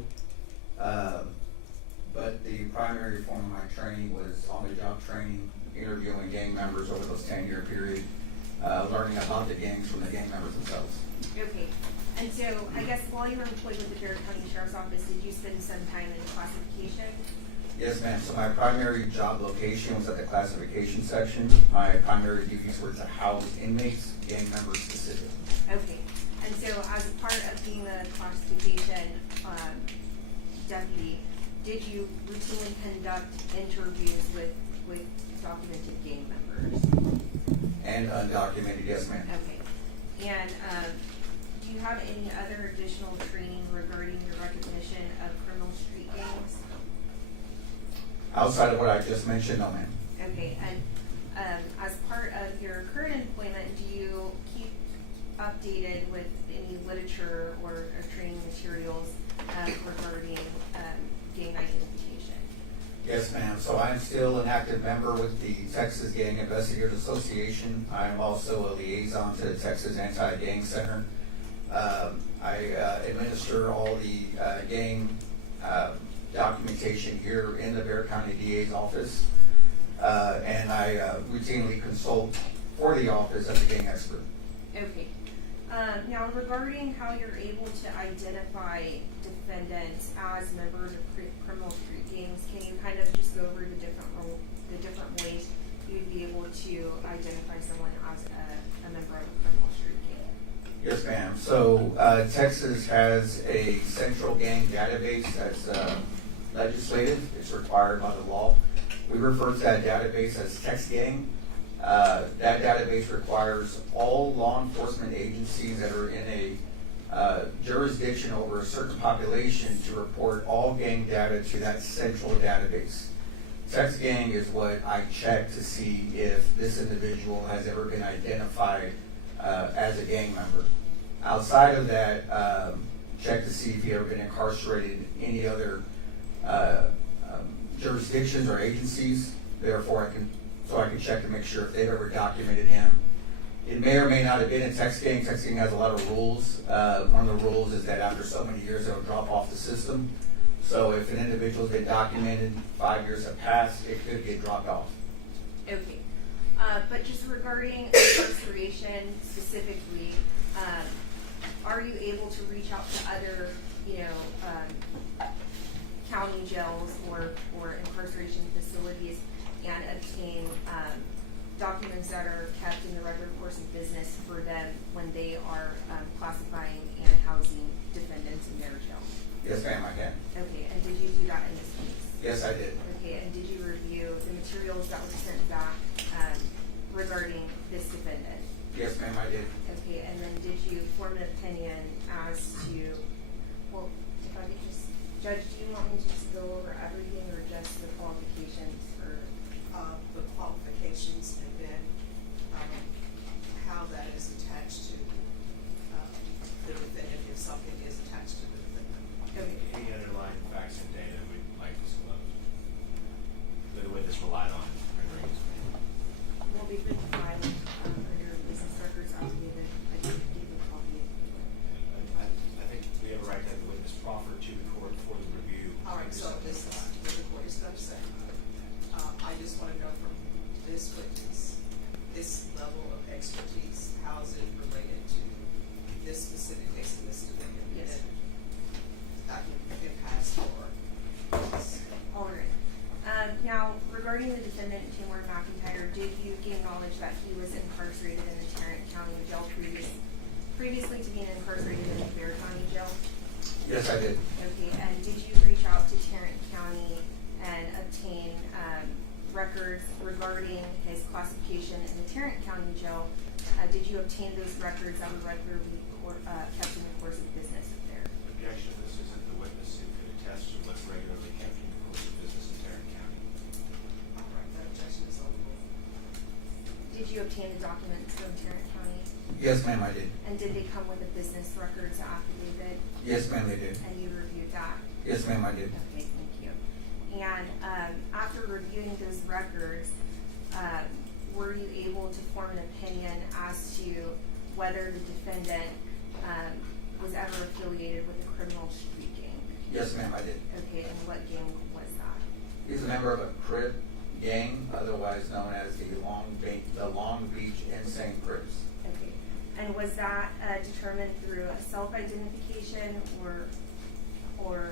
But the primary form of my training was on-the-job training, interviewing gang members over those 10-year period, learning about the gangs from the gang members themselves. Okay, and so I guess while you were employed with the Bexar County Sheriff's Office, did you spend some time in classification? Yes, ma'am. So my primary job location was at the classification section. My primary duties were to house inmates, gang members specifically. Okay, and so as a part of being a classification deputy, did you routinely conduct interviews with documented gang members? And undocumented, yes, ma'am. Okay, and do you have any other additional training regarding your recognition of criminal street gangs? Outside of what I just mentioned, no, ma'am. Okay, and as part of your current employment, do you keep updated with any literature or training materials regarding gang identification? Yes, ma'am. So I'm still an active member with the Texas Gang Investigators Association. I'm also a liaison to the Texas Anti-Gang Center. I administer all the gang documentation here in the Bexar County DA's office. And I routinely consult for the office as a gang expert. Okay. Now, regarding how you're able to identify defendants as members of criminal street gangs, can you kind of just go over the different ways you'd be able to identify someone as a member of a criminal street gang? Yes, ma'am. So Texas has a central gang database that's legislative. It's required by the law. We refer to that database as TexGang. That database requires all law enforcement agencies that are in a jurisdiction over a certain population to report all gang data to that central database. TexGang is what I check to see if this individual has ever been identified as a gang member. Outside of that, check to see if he ever been incarcerated in any other jurisdictions or agencies. Therefore, I can check to make sure if they've ever documented him. It may or may not have been in TexGang. TexGang has a lot of rules. One of the rules is that after so many years, it'll drop off the system. So if an individual's been documented, 5 years have passed, it could get dropped off. Okay. But just regarding incarceration specifically, are you able to reach out to other, county jails or incarceration facilities and obtain documents that are kept in the regular course of business for them when they are classifying and housing defendants in their jail? Yes, ma'am, I can. Okay, and did you do that in this case? Yes, I did. Okay, and did you review the materials that were sent back regarding this defendant? Yes, ma'am, I did. Okay, and then did you form an opinion as to, well, if I could just, Judge, do you want me to just go over everything or just the qualifications for? The qualifications and then how that is attached to the defendant, if something is attached to the defendant. Okay. Any underlying facts and data we'd like disclosed, that the witness relied on rendering his opinion. Well, we've been filing under business records affidavit. I can give you a copy if you want. I think we have a right to have the witness proffered to the court for the review. All right, so this is what the court is going to say. I just want to know from this witness, this level of expertise, how is it related to this specific case and this defendant? Yes. And that can pass for this. All right. Now, regarding the defendant, Taymor McIntyre, did you gain knowledge that he was incarcerated in the Tarrant County Jail previously to being incarcerated in the Bexar County Jail? Yes, I did. Okay, and did you reach out to Tarrant County and obtain records regarding his classification in the Tarrant County Jail? Did you obtain those records that were regularly kept in the course of business there? Objection, this isn't the witness who could attest to what's regularly kept in the course of business in Tarrant County. All right, that objection is overruled. Did you obtain the documents from Tarrant County? Yes, ma'am, I did. And did they come with a business records affidavit? Yes, ma'am, they did. And you reviewed that? Yes, ma'am, I did. Okay, thank you. And after reviewing those records, were you able to form an opinion as to whether the defendant was ever affiliated with a criminal street gang? Yes, ma'am, I did. Okay, and what gang was that? He's a member of a Crip gang, otherwise known as the Long Beach Insane Crips. Okay, and was that determined through a self-identification or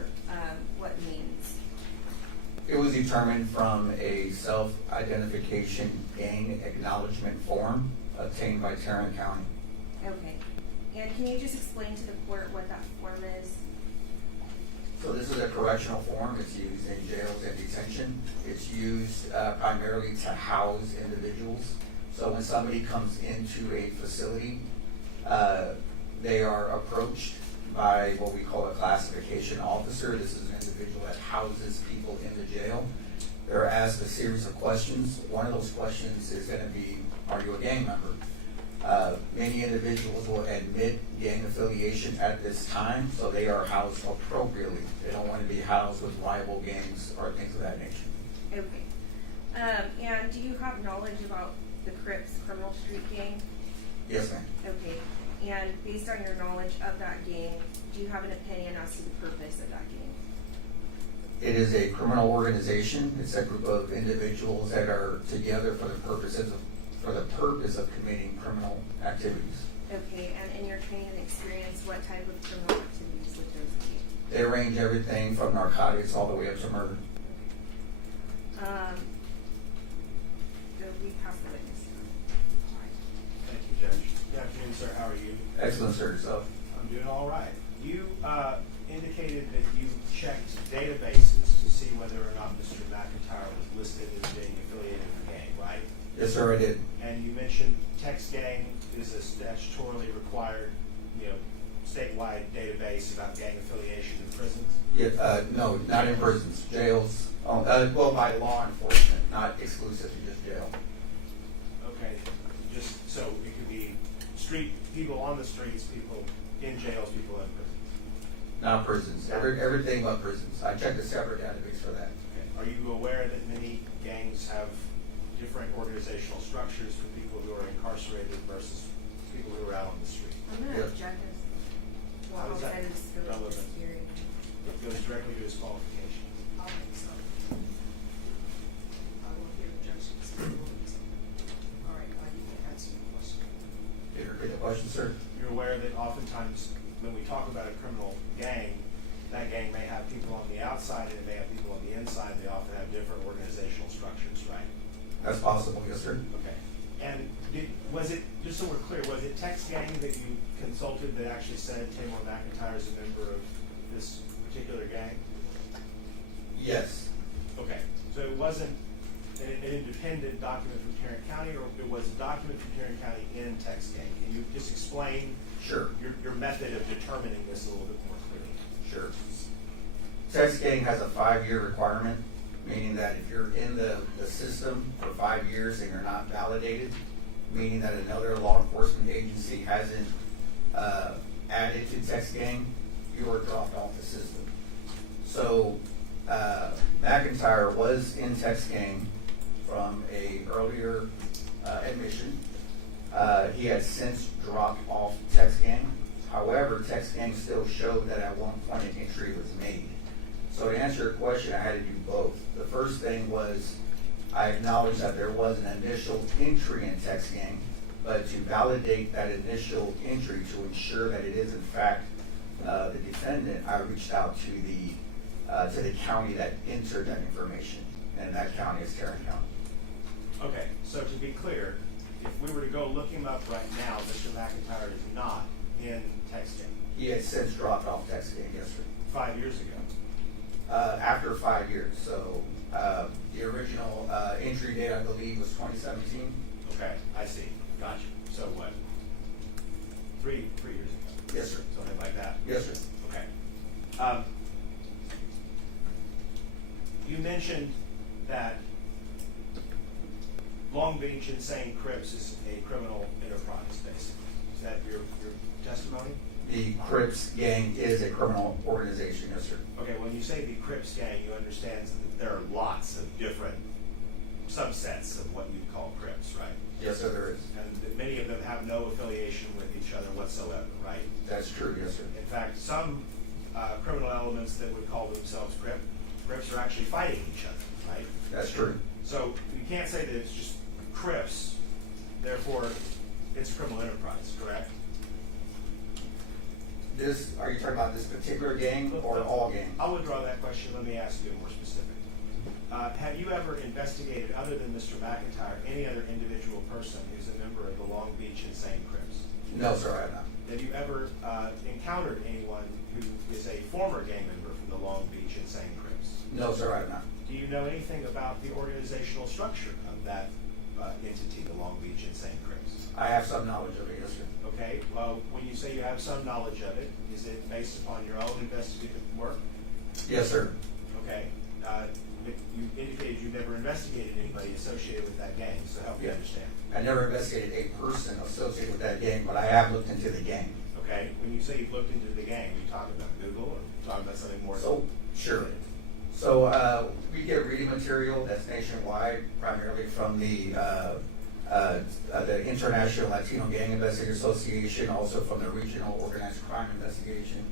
what means? It was determined from a self-identification gang acknowledgement form obtained by Tarrant County. Okay, and can you just explain to the court what that form is? So this is a correctional form. It's used in jails and detention. It's used primarily to house individuals. So when somebody comes into a facility, they are approached by what we call a classification officer. This is an individual that houses people in the jail. they're asked a series of questions. One of those questions is going to be, are you a gang member? Many individuals will admit gang affiliation at this time, so they are housed appropriately. They don't want to be housed with rival gangs or things of that nature. Okay. And do you have knowledge about the Crips Criminal Street Gang? Yes, ma'am. Okay. And based on your knowledge of that gang, do you have an opinion as to the purpose of that gang? It is a criminal organization. It's a group of individuals that are together for the purpose of committing criminal activities. Okay, and in your training and experience, what type of criminal activities would those be? They range everything from narcotics all the way up to murder. We pass the witness. Thank you, Judge. Good afternoon, sir. How are you? Excellent, sir. Yourself? I'm doing all right. You indicated that you checked databases to see whether or not Mr. McIntyre was listed as being affiliated with a gang, right? Yes, sir, I did. And you mentioned Tex Gang is a statutorily required, statewide database about gang affiliation in prisons. Yeah, no, not in prisons, jails. Well, by law enforcement, not exclusive to just jail. Okay, just so it could be people on the streets, people in jails, people in prisons. Not prisons. Everything but prisons. I checked a separate database for that. Okay. Are you aware that many gangs have different organizational structures for people who are incarcerated versus people who are out on the street? I'm going to Yep. object this. How is that outside of the scope of relevant? this hearing. It goes directly to his qualifications. I think so. I will hear objections. All right, you can answer your question. Did you repeat the question, sir? You're aware that oftentimes when we talk about a criminal gang, that gang may have people on the outside and it may have people on the inside. They often have different organizational structures, right? That's possible, yes, sir. Okay. And was it, just so we're clear, was it Tex Gang that you consulted that actually said Taymor McIntyre is a member of this particular gang? Yes. Okay. So it wasn't an independent document from Tarrant County, or it was a document from Tarrant County in Tex Gang? Can you just explain Sure. your method of determining this a little bit more clearly? Sure. Tex Gang has a 5-year requirement, meaning that if you're in the system for 5 years and you're not validated, meaning that another law enforcement agency hasn't added to Tex Gang, you are dropped off the system. So McIntyre was in Tex Gang from a earlier admission. He has since dropped off Tex Gang. However, Tex Gang still showed that at one point an entry was made. So to answer your question, I had to do both. The first thing was I acknowledged that there was an initial entry in Tex Gang, but to validate that initial entry to ensure that it is in fact the defendant, I reached out to the county that entered that information, and that county is Tarrant County. Okay, so to be clear, if we were to go look him up right now, Mr. McIntyre is not in Tex Gang. He has since dropped off Tex Gang, yes, sir. 5 years ago. After 5 years, so the original entry date, I believe, was 2017. Okay, I see. Gotcha. So what? 3 years ago? Yes, sir. Something like that? Yes, sir. Okay. You mentioned that Long Beach Insane Crips is a criminal enterprise, basically. Is that your testimony? The Crips gang is a criminal organization, yes, sir. Okay, when you say the Crips gang, you understand that there are lots of different subsets of what you'd call Crips, right? Yes, sir, there is. And that many of them have no affiliation with each other whatsoever, right? That's true, yes, sir. In fact, some criminal elements that would call themselves Crips are actually fighting each other, right? That's true. So you can't say that it's just Crips, therefore it's a criminal enterprise, correct? Are you talking about this particular gang or all gangs? I'll withdraw that question. Let me ask you a more specific. Have you ever investigated, other than Mr. McIntyre, any other individual person who's a member of the Long Beach Insane Crips? No, sir, I have not. Have you ever encountered anyone who is a former gang member from the Long Beach Insane Crips? No, sir, I have not. Do you know anything about the organizational structure of that entity, the Long Beach Insane Crips? I have some knowledge of it, yes, sir. Okay, well, when you say you have some knowledge of it, is it based upon your own investigative work? Yes, sir. Okay, you indicated you you've never investigated anybody associated with that gang, so help me Yeah. understand. I never investigated a person associated with that gang, but I have looked into the gang. Okay, when you say you've looked into the gang, are you talking about Google or talking about something more? So, sure. So, we get reading material that's nationwide, primarily from the International Latino Gang Investigator Association, also from the Regional Organized Crime Investigation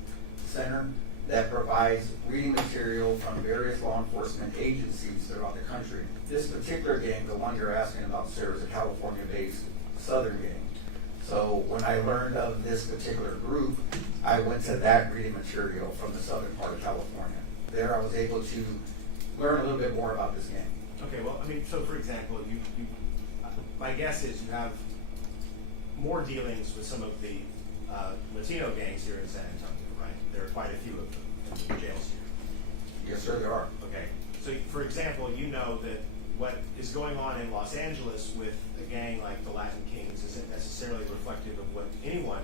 Center, that provides reading material from various law enforcement agencies throughout the country. This particular gang, the one you're asking about, sir, is a California-based Southern gang. So when I learned of this particular group, I went to that reading material from the southern part of California. There I was able to learn a little bit more about this gang. Okay, well, I mean, so for example, my guess is you have more dealings with some of the Latino gangs here in San Antonio, right? There are quite a few of them in the jails here. Yes, sir, there are. Okay, so for example, you know that what is going on in Los Angeles with a gang like the Latin Kings isn't necessarily reflective of what anyone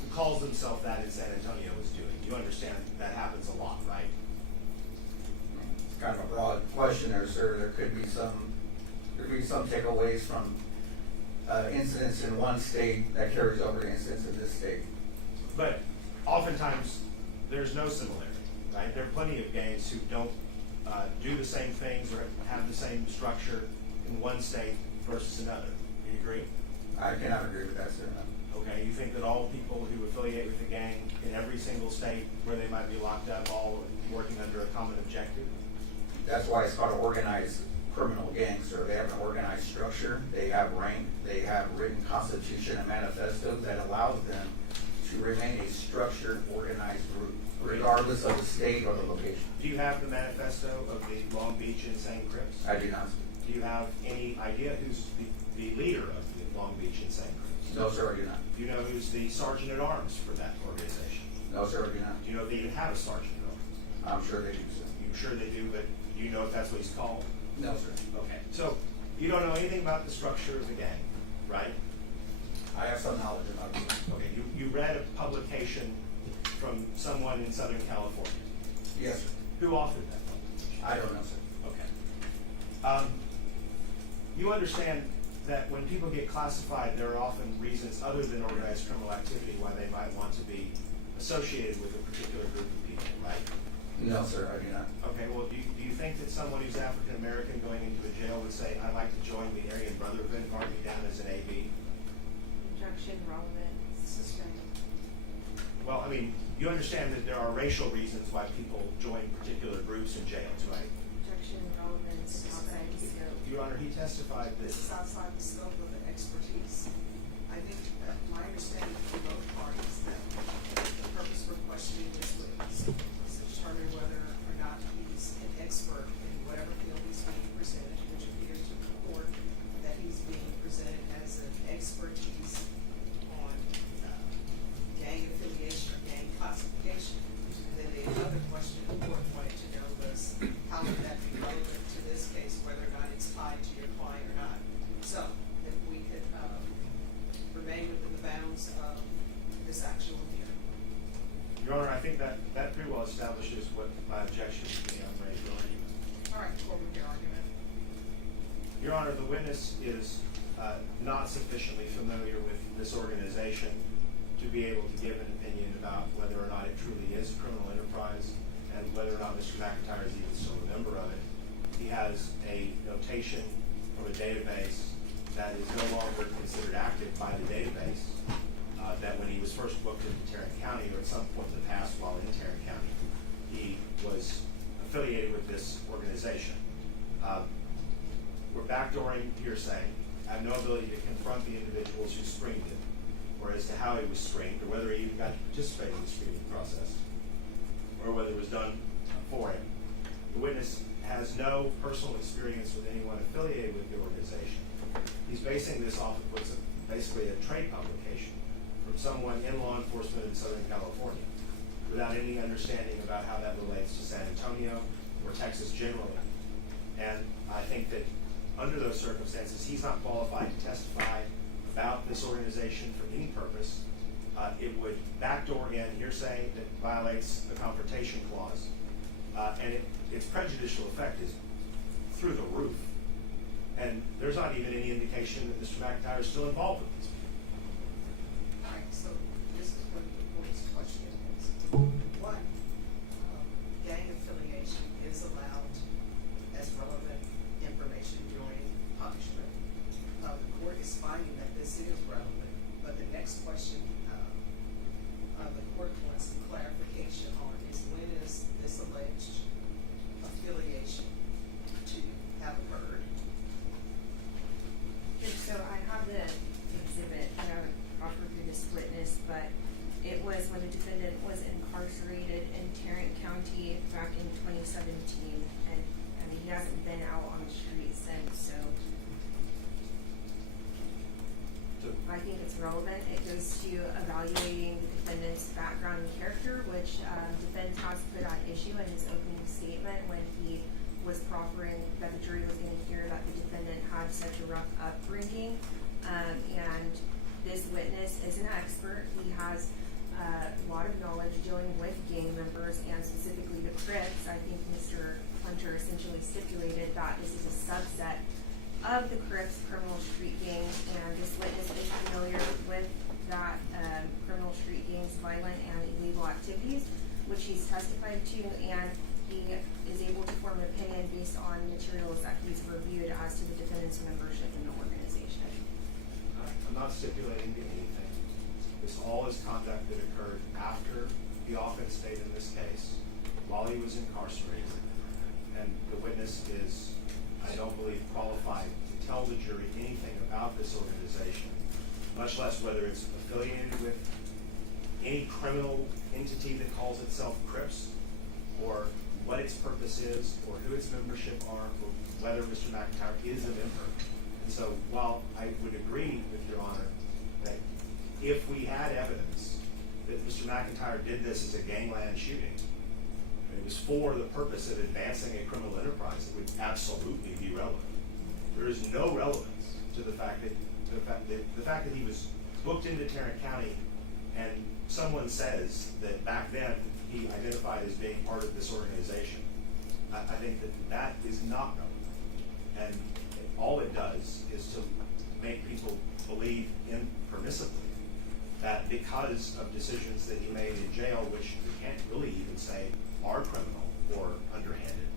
who calls themselves that in San Antonio is doing. You understand that happens a lot, right? It's kind of a broad question there, sir. There could be some takeaways from incidents in one state that carries over to incidents in this state. But oftentimes, there's no similarity, right? There are plenty of gangs who don't do the same things or have the same structure in one state versus another. Do you agree? I cannot agree with that, sir. No. Okay, you think that all people who affiliate with the gang in every single state where they might be locked up all working under a common objective? That's why it's called an organized criminal gang, sir. They have an organized structure, they have rank, they have written constitution and manifestos that allows them to remain a structured, organized group, regardless of the state or the location. Do you have the manifesto of the Long Beach Insane Crips? I do not. Do you have any idea who's the leader of the Long Beach Insane Crips? No, sir, I do not. Do you know who's the sergeant at arms for that organization? No, sir, I do not. Do you know if they even have a sergeant at arms? I'm sure they do, sir. I'm sure they do, but do you know if that's what he's called? No, sir. Okay, so you don't know anything about the structure of the gang, right? I have some knowledge about it. Okay, you read a publication from someone in Southern California. Yes, sir. Who authored that publication? I don't know, sir. Okay. You understand that when people get classified, there are often reasons other than organized criminal activity why they might want to be associated with a particular group of people, right? No, sir, I do not. Okay, well, do you think that someone who's African American going into a jail would say, I'd like to join the Aryan Brotherhood, mark me down as an AB? Objection, relevant, suspended. Well, I mean, you understand that there are racial reasons why people join particular groups in jails, right? Objection, relevant, outside the scope. Your Honor, he testified that. This is outside the scope of the expertise. I think that my understanding from both parties that the purpose for questioning this witness is to determine whether or not he's an expert in whatever field he's being presented, which appears to the court that he's being presented as an expertise on gang affiliation or gang classification. And then the other question the court wanted to know was, how would that be relevant to this case, whether or not it's tied to your client or not? So, if we could remain within the bounds of this actual hearing. Your Honor, I think that pretty well establishes what my objection to the unraised argument. All right, court with your argument. Your Honor, the witness is not sufficiently familiar with this organization to be able to give an opinion about whether or not it truly is a criminal enterprise and whether or not Mr. McIntyre is even still a member of it. He has a notation from a database that is no longer considered active by the database, that when he was first booked into Tarrant County, or at some point in the past while in Tarrant County, he was affiliated with this organization. We're backdooring hearsay. I have no ability to confront the individuals who screened him, or as to how he was screened, or whether he even got to participate in the screening process, or whether it was done for him. The witness has no personal experience with anyone affiliated with the organization. He's basing this off of what's basically a trade publication from someone in law enforcement in Southern California, without any understanding about how that relates to San Antonio or Texas generally. And I think that under those circumstances, he's not qualified to testify about this organization for any purpose. It would backdoor in hearsay that violates the confrontation clause. And its prejudicial effect is through the roof. And there's not even any indication that Mr. McIntyre is still involved with this. Alright, so this is what the board's question is. What, gang affiliation is allowed as relevant information during punishment? The court is finding that this is relevant, but the next question, the court wants some clarification on is when is this alleged affiliation to have occurred? So I have the exhibit, I haven't offered through this witness, but it was when the defendant was incarcerated in Tarrant County back in 2017, and I mean, he hasn't been out on the street since, so I think it's relevant. It goes to evaluating the defendant's background and character, which defense has put on issue in his opening statement when he was proffering that the jury was going to hear that the defendant had such a rough upbringing. And this witness is an expert. He has a lot of knowledge dealing with gang members and specifically the Crips. I think Mr. Hunter essentially stipulated that this is a subset of the Crips criminal street gangs, and this witness is familiar with that criminal street gangs' violent and illegal activities, which he's testified to, and he is able to form an opinion based on materials that he's reviewed as to the defendant's membership in the organization. I'm not stipulating to anything. This all is conduct that occurred after the offense date in this case, while he was incarcerated. And the witness is, I don't believe, qualified to tell the jury anything about this organization, much less whether it's affiliated with any criminal entity that calls itself Crips, or what its purpose is, or who its membership are, or whether Mr. McIntyre is a member. And so while I would agree with Your Honor that if we had evidence that Mr. McIntyre did this as a gangland shooting, and it was for the purpose of advancing a criminal enterprise, it would absolutely be relevant. There is no relevance to the fact that he was booked into Tarrant County, and someone says that back then he identified as being part of this organization. I think that is not relevant, and all it does is to make people believe impermissibly that because of decisions that he made in jail, which we can't really even say are criminal or underhanded,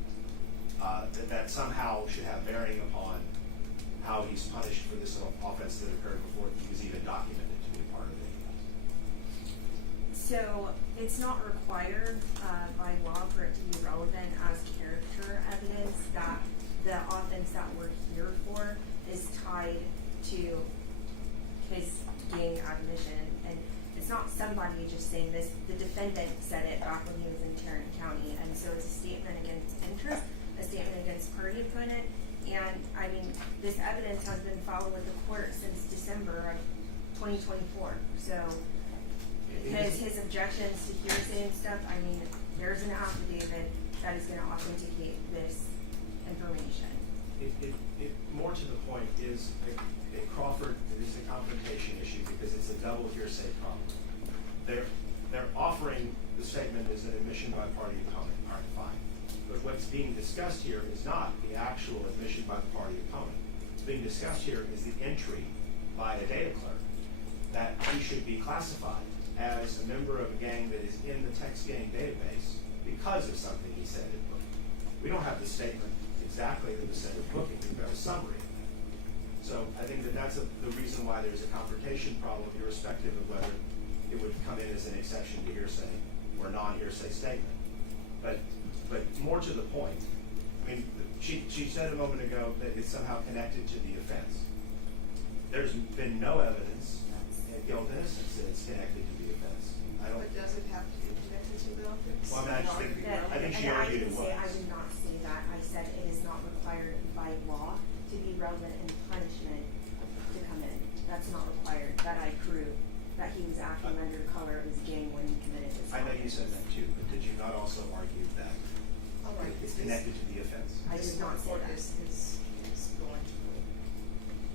that somehow should have bearing upon how he's punished for this offense that occurred before he was even documented to be part of it. So it's not required by law for it to be relevant as character evidence that the offense that we're here for is tied to his gang admission. And it's not somebody just saying this. The defendant said it back when he was in Tarrant County. And so it's a statement against interest, a statement against party opponent. And I mean, this evidence has been filed with the court since December of 2024. So his objections to hearsay and stuff, I mean, there's an affidavit that is going to authenticate this information. It more to the point is at Crawford, it is a confrontation issue because it's a double hearsay problem. They're offering the statement as an admission by party opponent. All right, fine. But what's being discussed here is not the actual admission by the party opponent. What's being discussed here is the entry by a data clerk that he should be classified as a member of a gang that is in the text gang database because of something he said in book. We don't have the statement exactly that was said in booking. We've got a summary of that. So I think that's the reason why there's a confrontation problem, irrespective of whether it would come in as an exception to hearsay or non-hearsay statement. But more to the point, I mean, she said a moment ago that it's somehow connected to the offense. There's been no evidence at guilt and innocence that it's connected to the offense. But does it have to be connected to the offense? Well, I think she argued it was. I did not say that. I said it is not required by law to be relevant in punishment to come in. That's not required. That I prove that he was acting under the color of his gang when he committed this. I know you said that too, but did you not also argue that All right, it's connected to the offense? I did not say that. Is going to,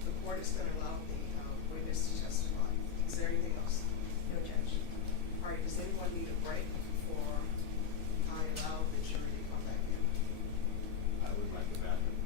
the court is going to allow the witness to testify. Is there anything else? No, Judge. All right, does anyone need a break before I allow the jury to come back in? I would like the bathroom.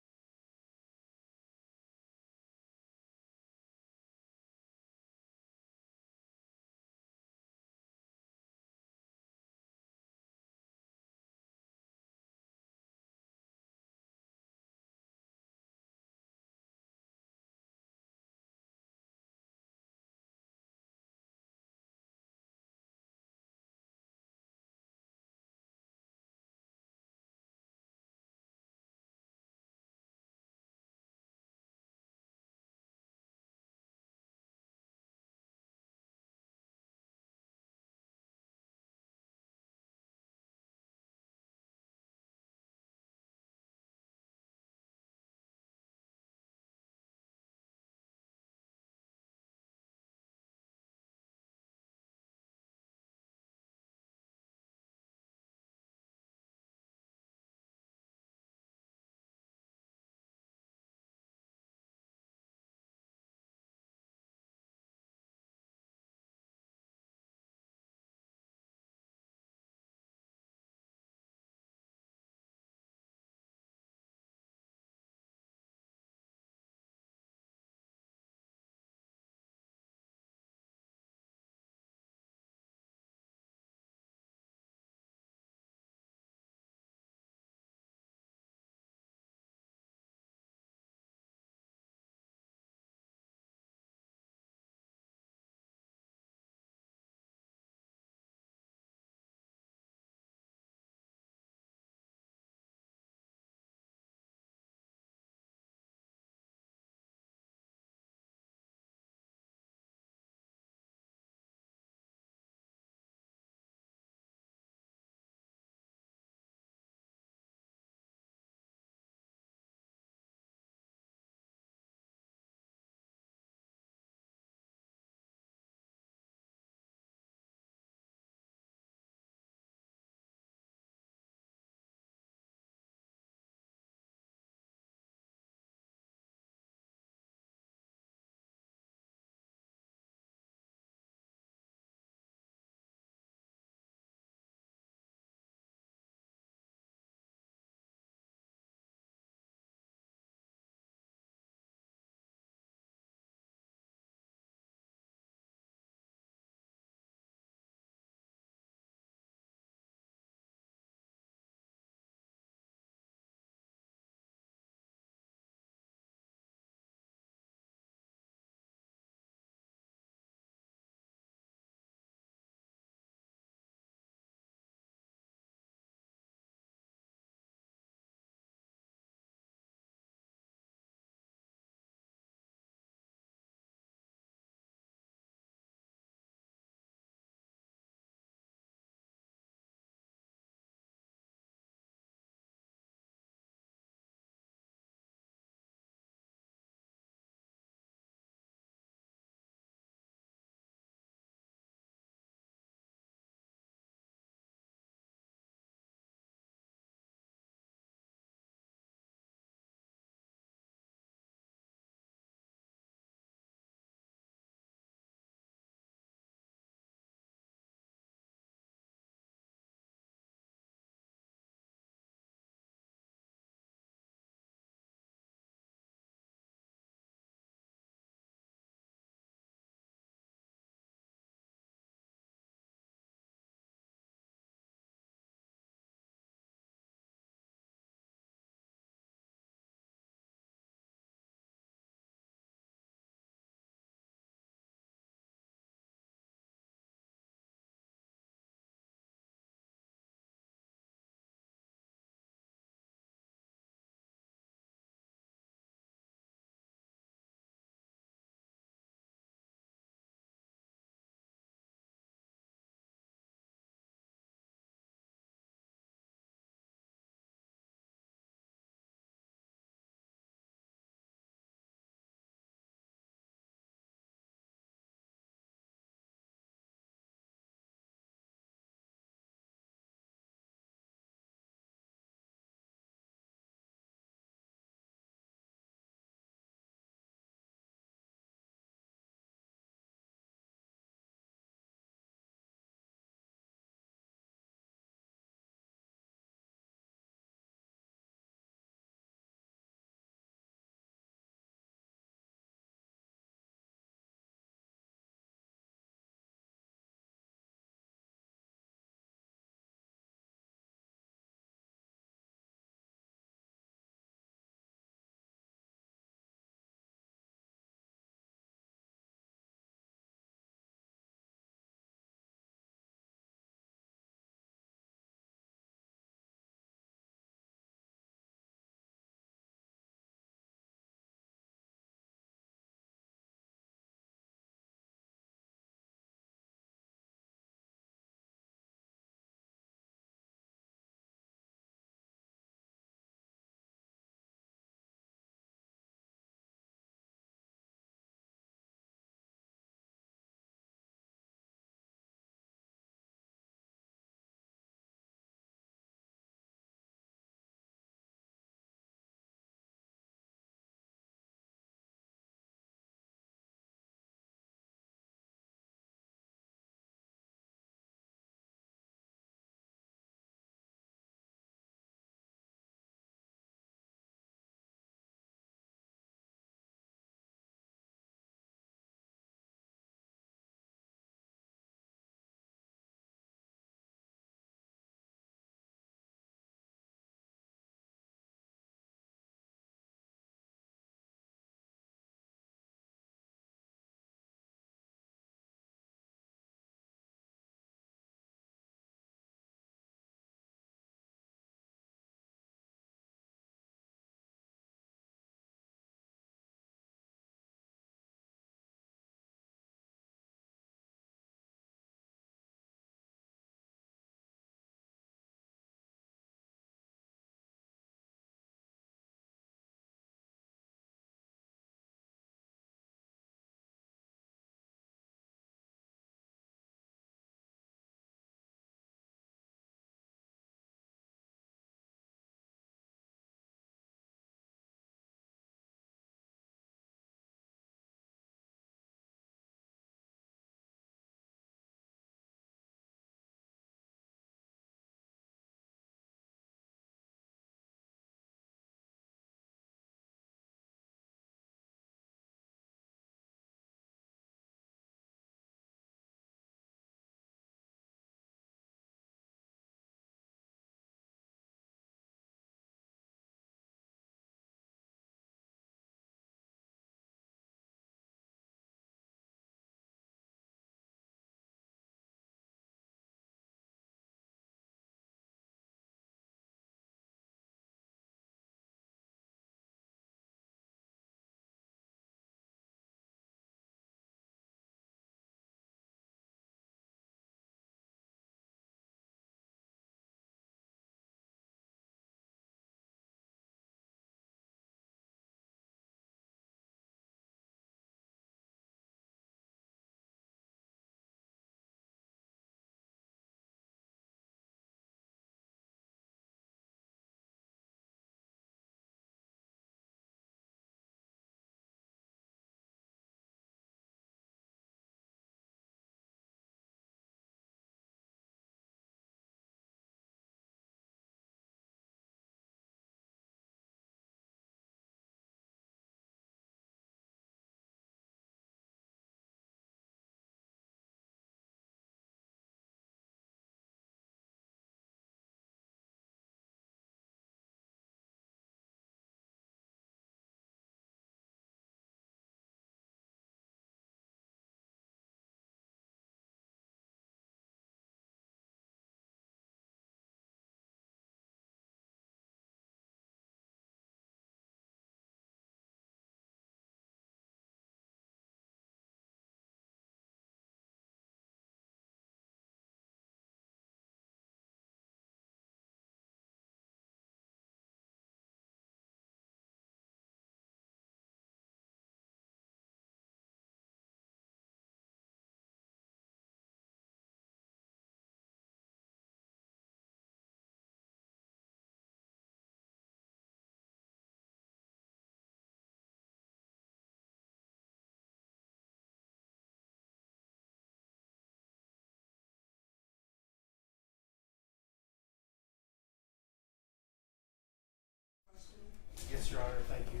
Yes, Your Honor, thank you.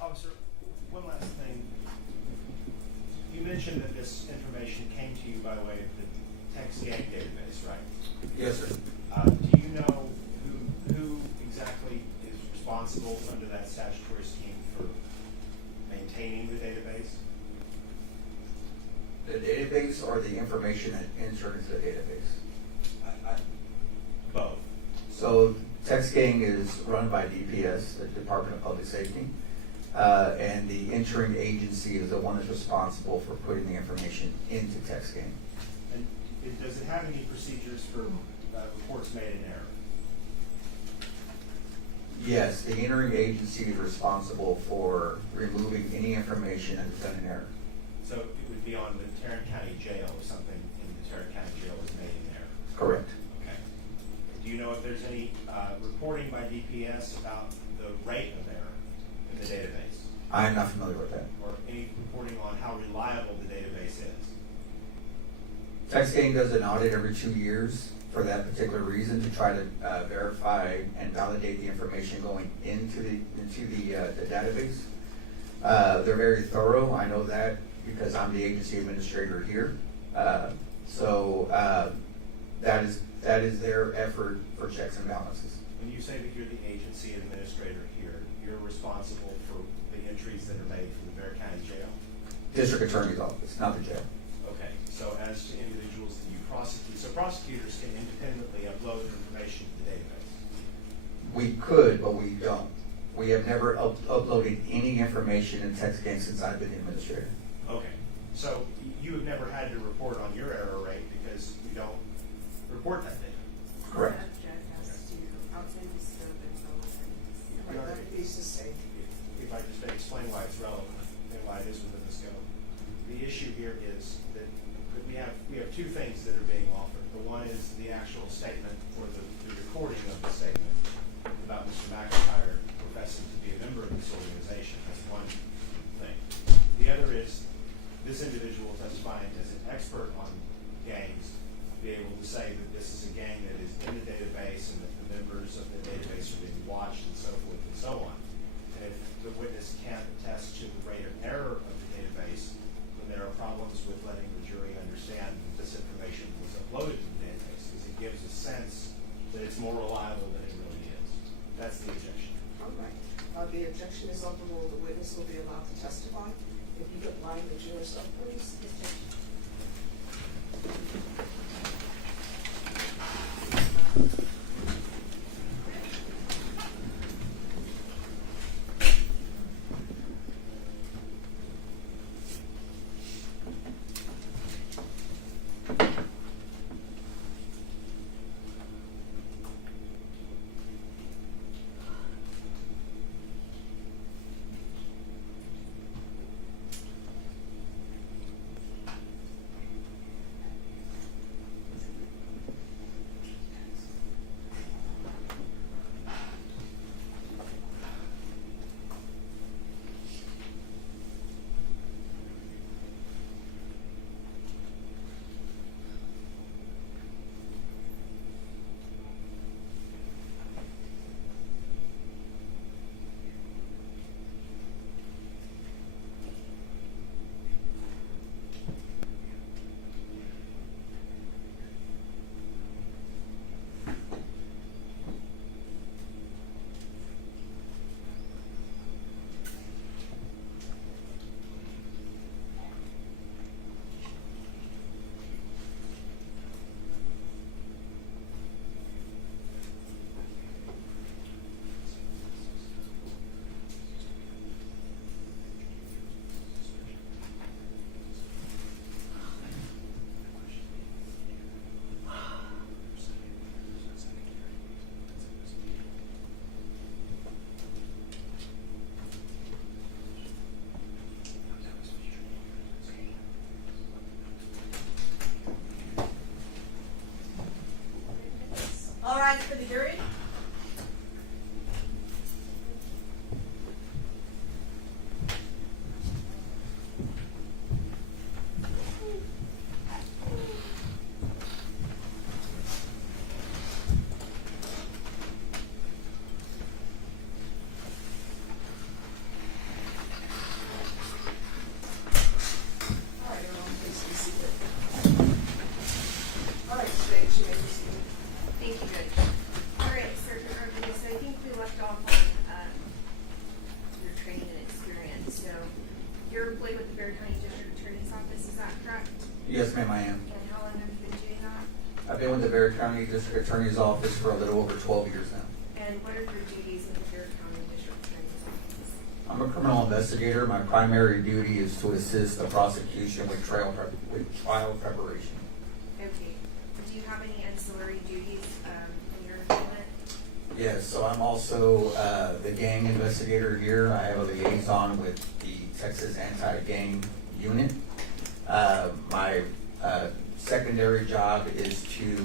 Officer, one last thing. You mentioned that this information came to you by way of the text gang database, right? Yes, sir. Do you know who exactly is responsible under that statutory scheme for maintaining the database? The database or the information that entered into the database? Both. So TextGang is run by DPS, the Department of Public Safety, and the entering agency is the one that's responsible for putting the information into TextGang. And does it have any procedures for reports made in error? Yes, the entering agency is responsible for removing any information that is done in error. So it would be on the Tarrant County Jail if something in the Tarrant County Jail was made in error? Correct. Okay. Do you know if there's any reporting by DPS about the rate of error in the database? I am not familiar with that. Or any reporting on how reliable the database is? TextGang does an audit every 2 years for that particular reason to try to verify and validate the information going into the database. They're very thorough. I know that because I'm the agency administrator here. So that is their effort for checks and balances. When you say that you're the agency administrator here, you're responsible for the entries that are made for the Bexar County Jail? District Attorney's Office, not the jail. Okay, so as to individuals that you prosecute, so prosecutors can independently upload information to the database? We could, but we don't. We have never uploaded any information in TextGang since I've been the administrator. Okay, so you have never had to report on your error rate because you don't report that data? Correct. Outside the scope and so on. Right, that piece is safe. If I just may explain why it's relevant and why it is within the scope. The issue here is that we have two things that are being offered. The one is the actual statement or the recording of the statement about Mr. McIntyre professing to be a member of this organization. That's one thing. The other is this individual testifying as an expert on gangs, be able to say that this is a gang that is in the database and that the members of the database are being watched and so forth and so on. And if the witness can't attest to the rate of error of the database, then there are problems with letting the jury understand that this information was uploaded to the database because it gives a sense that it's more reliable than it really is. That's the objection. All right. The objection is overruled. The witness will be allowed to testify. If you could line the jurors up, please. All rise for the jury. the Bear County District Attorney's Office, is that correct? Yes, ma'am, I am. And how long have you been doing that? I've been with the Bear County District Attorney's Office for a little over 12 years now. And what are your duties in the Bear County District Attorney's Office? I'm a criminal investigator. My primary duty is to assist the prosecution with trial preparation. Okay. Do you have any ancillary duties in your employment? Yes, so I'm also the gang investigator here. I have a liaison with the Texas Anti-Gang Unit. My secondary job is to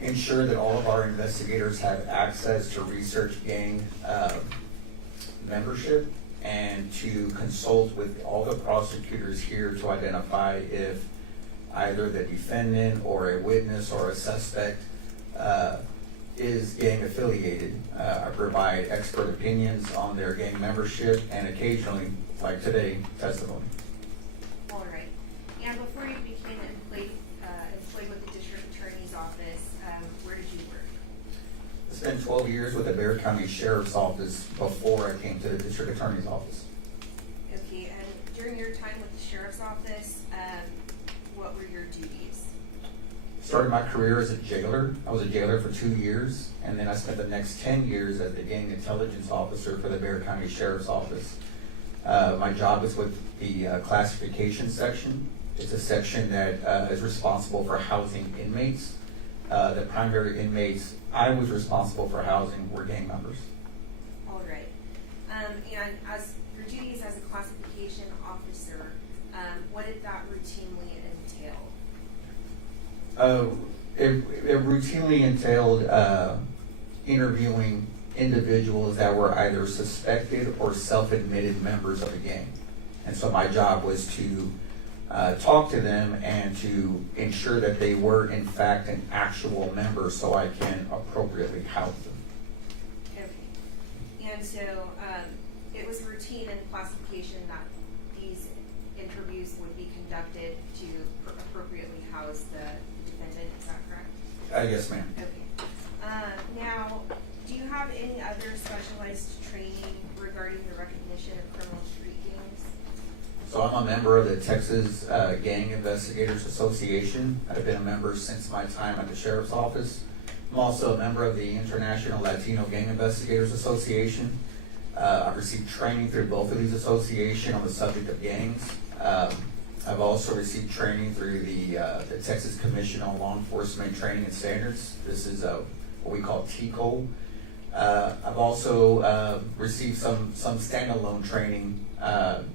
ensure that all of our investigators have access to research gang membership and to consult with all the prosecutors here to identify if either the defendant or a witness or a suspect is gang affiliated. I provide expert opinions on their gang membership and occasionally, like today, testimony. All right. And before you became employed with the District Attorney's Office, where did you work? I spent 12 years with the Bear County Sheriff's Office before I came to the District Attorney's Office. Okay, and during your time with the Sheriff's Office, what were your duties? Started my career as a jailer. I was a jailer for 2 years, and then I spent the next 10 years as the gang intelligence officer for the Bear County Sheriff's Office. My job is with the classification section. It's a section that is responsible for housing inmates. The primary inmates I was responsible for housing were gang members. All right. And as your duties as a classification officer, what did that routinely entail? It routinely entailed interviewing individuals that were either suspected or self-admitted members of a gang. And so my job was to talk to them and to ensure that they were in fact an actual member so I can appropriately house them. Okay. And so it was routine in classification that these interviews would be conducted to appropriately house the defendant, is that correct? Yes, ma'am. Okay. Now, do you have any other specialized training regarding the recognition of criminal street gangs? So I'm a member of the Texas Gang Investigators Association. I've been a member since my time at the Sheriff's Office. I'm also a member of the International Latino Gang Investigators Association. I've received training through both of these associations on the subject of gangs. I've also received training through the Texas Commission on Law Enforcement Training and Standards. This is what we call Tay-K. I've also received some standalone training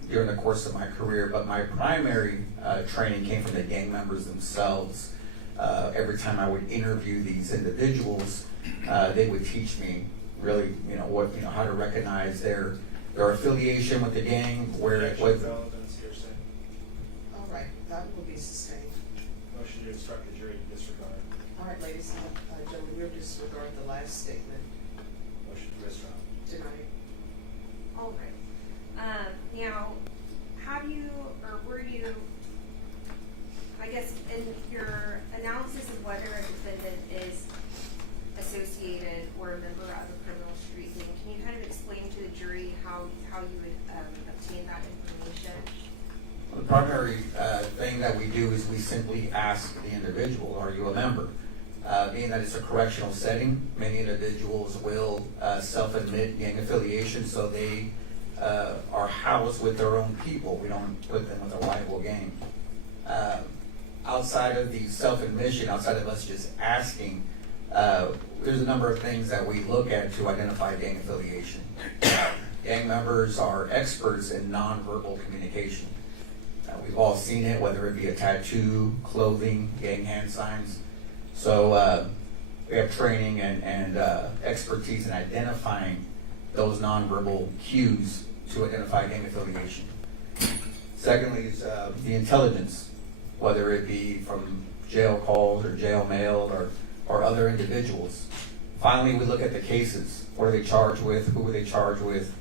during the course of my career, but my primary training came from the gang members themselves. Every time I would interview these individuals, they would teach me really, how to recognize their affiliation with the gang, where it was. Relevance hearsay. All right, that will be sustained. Motion to instruct the jury to disregard. All right, ladies and gentlemen, we'll disregard the last statement Motion to mistrial. tonight. All right. Now, have you, or were you, I guess, in your analysis of whether a defendant is associated or a member of a criminal street gang, can you kind of explain to the jury how you would obtain that information? The primary thing that we do is we simply ask the individual, are you a member? Being that it's a correctional setting, many individuals will self-admit gang affiliation, so they are housed with their own people. We don't put them with a rival gang. Outside of the self-admission, outside of us just asking, there's a number of things that we look at to identify gang affiliation. Gang members are experts in nonverbal communication. We've all seen it, whether it be a tattoo, clothing, gang hand signs. So we have training and expertise in identifying those nonverbal cues to identify gang affiliation. Secondly is the intelligence, whether it be from jail calls or jail mail or other individuals. Finally, we look at the cases. What are they charged with? Who were they charged with?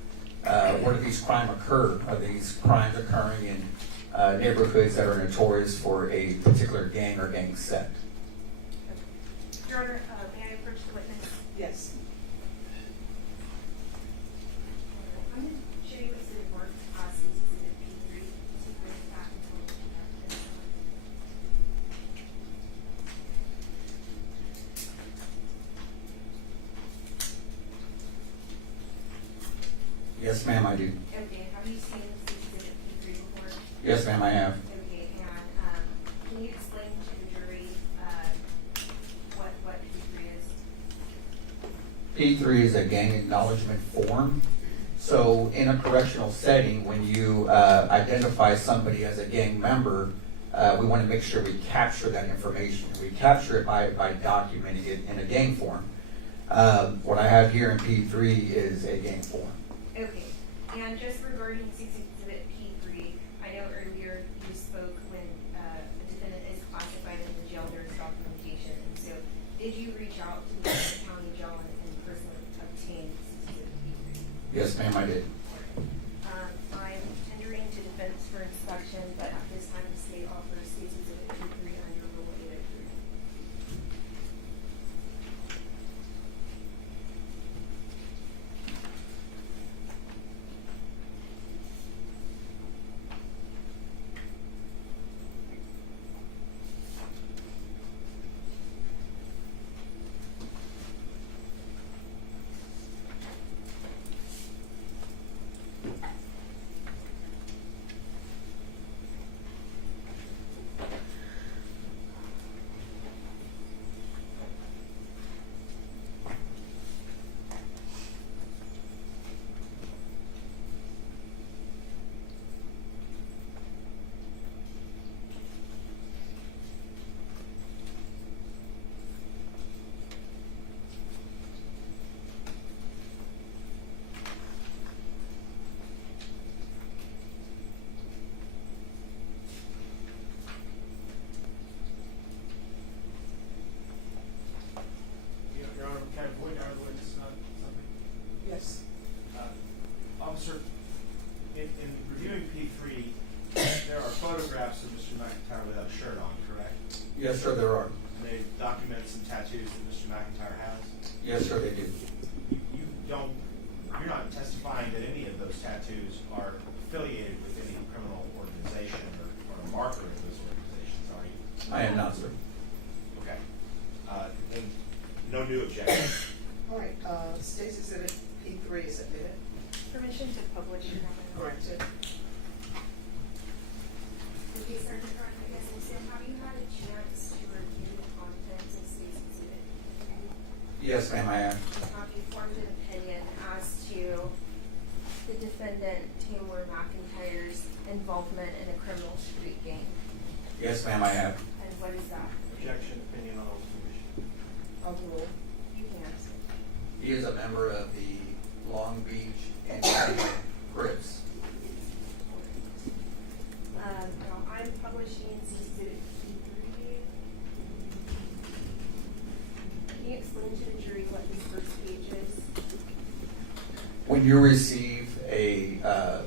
Where did these crimes occur? Are these crimes occurring in neighborhoods that are notorious for a particular gang or gang set? Your Honor, may I approach the witness? Yes. I'm going to show you what's in Mark Exhibit P3. Yes, ma'am, I do. Okay, have you seen Exhibit P3 before? Yes, ma'am, I have. Okay, and, can you explain to the jury, what P3 is? P3 is a gang acknowledgement form. So in a correctional setting, when you identify somebody as a gang member, we want to make sure we capture that information. We capture it by documenting it in a gang form. What I have here in P3 is a gang form. Okay, and just regarding Exhibit P3, I know earlier you spoke when a defendant is classified in the jail, there's documentation. And so, did you reach out to the county jail and personally obtain Exhibit P3? Yes, ma'am, I did. I'm tendering to defense for inspection, but at this time the state offers Exhibit P3 under Rule 803. Your Honor, can I point out the witness on something? Yes. Officer, in reviewing P3, there are photographs of Mr. McIntyre without a shirt on, correct? Yes, sir, there are. And they document some tattoos that Mr. McIntyre has. Yes, sir, they do. You're not testifying that any of those tattoos are affiliated with any criminal organization or a marker of those organizations, are you? I am not, sir. Okay. And no new objection. All right, State's Exhibit P3 is admitted. Permission to publish, Your Honor. Granted. Okay, Sergeant Brown, I guess, and so have you had a chance to review the contents of State's Exhibit? Yes, ma'am, I am. Have you formed an opinion as to the defendant, Taymor McIntyre's involvement in a criminal street gang? Yes, ma'am, I have. And what is that? Objection, opinion on open Of rule. You can answer. He is a member of the Long Beach and Crips. Now, I'm publishing Exhibit P3. Can you explain to the jury what this first page is? When you receive a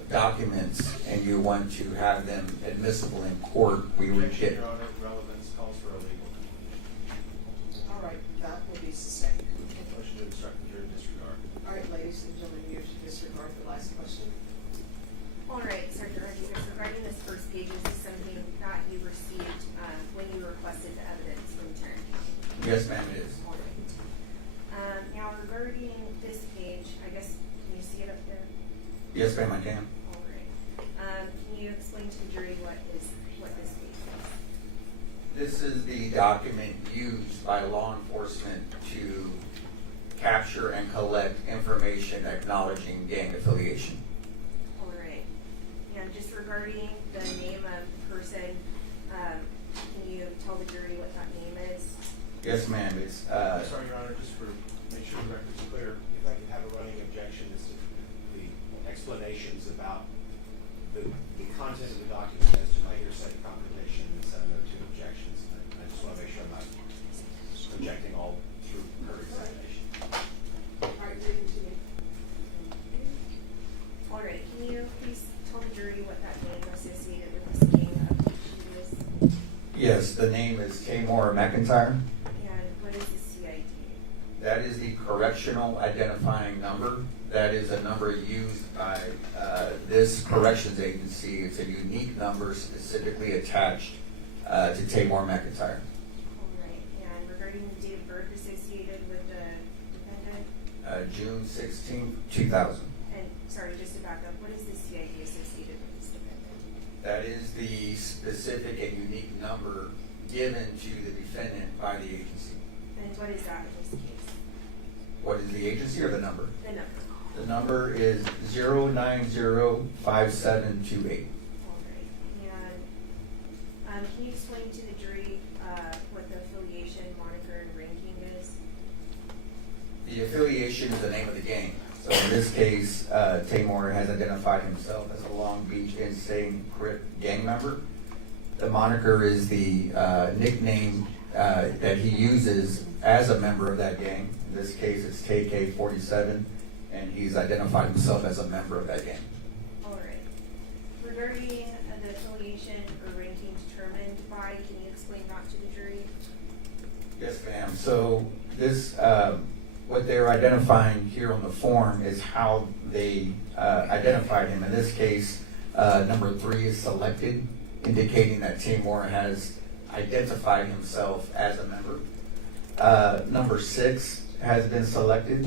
documents and you want to have them admissible in court, we would Objection, get. Your Honor, relevance calls for a legal conclusion. All right, that will be sustained. Motion to instruct the jury to disregard. All right, ladies and gentlemen, you should disregard the last question. All right, Sergeant Rodriguez, regarding this first page, is this something that you received when you requested the evidence from Tarrant County? Yes, ma'am, it is. All right. Now, regarding this page, I guess, can you see it up there? Yes, ma'am, I can. All right. Can you explain to the jury what this page is? This is the document used by law enforcement to capture and collect information acknowledging gang affiliation. All right. And just regarding the name of the person, can you tell the jury what that name is? Yes, ma'am, it's, I'm sorry, Your Honor, just for, make sure the record's clear, if I could have a running objection as to the explanations about the content of the document as to my hearsay confirmation and 702 objections. I just want to make sure I'm not objecting all through her examination. All right, read it to me. All right. Can you please tell the jury what that name associated with this gang is? yes, the name is Taymor McIntyre. And what is the CID? That is the correctional identifying number. That is a number used by this corrections agency. It's a unique number specifically attached to Taymor McIntyre. All right. And regarding the date of birth associated with the defendant? June 16, 2000. And sorry, just to back up, what is the CID associated with this defendant? That is the specific and unique number given to the defendant by the agency. And what is that in this case? What is the agency or the number? The number. The number is 0905728. All right. And can you explain to the jury what the affiliation, moniker, and ranking is? The affiliation is the name of the gang. So in this case, Taymor has identified himself as a Long Beach Insane Crip gang member. The moniker is the nickname that he uses as a member of that gang. In this case, it's Tay-K 47, and he's identified himself as a member of that gang. All right. Regarding the affiliation or ranking determined by, can you explain that to the jury? Yes, ma'am. So this, what they're identifying here on the form is how they identified him. In this case, number 3 is selected, indicating that Taymor has identified himself as a member. Number 6 has been selected.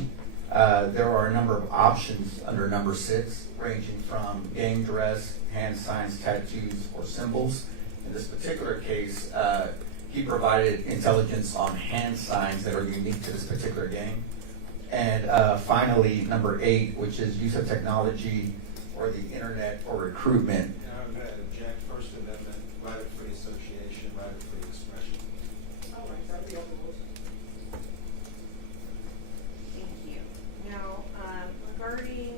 There are a number of options under number 6, ranging from gang dress, hand signs, tattoos, or symbols. In this particular case, he provided intelligence on hand signs that are unique to this particular gang. And finally, number 8, which is use of technology or the internet or recruitment. And I'm going to object First Amendment, right of free association, right of free expression. All right, that'll be overruled. Thank you. Now, regarding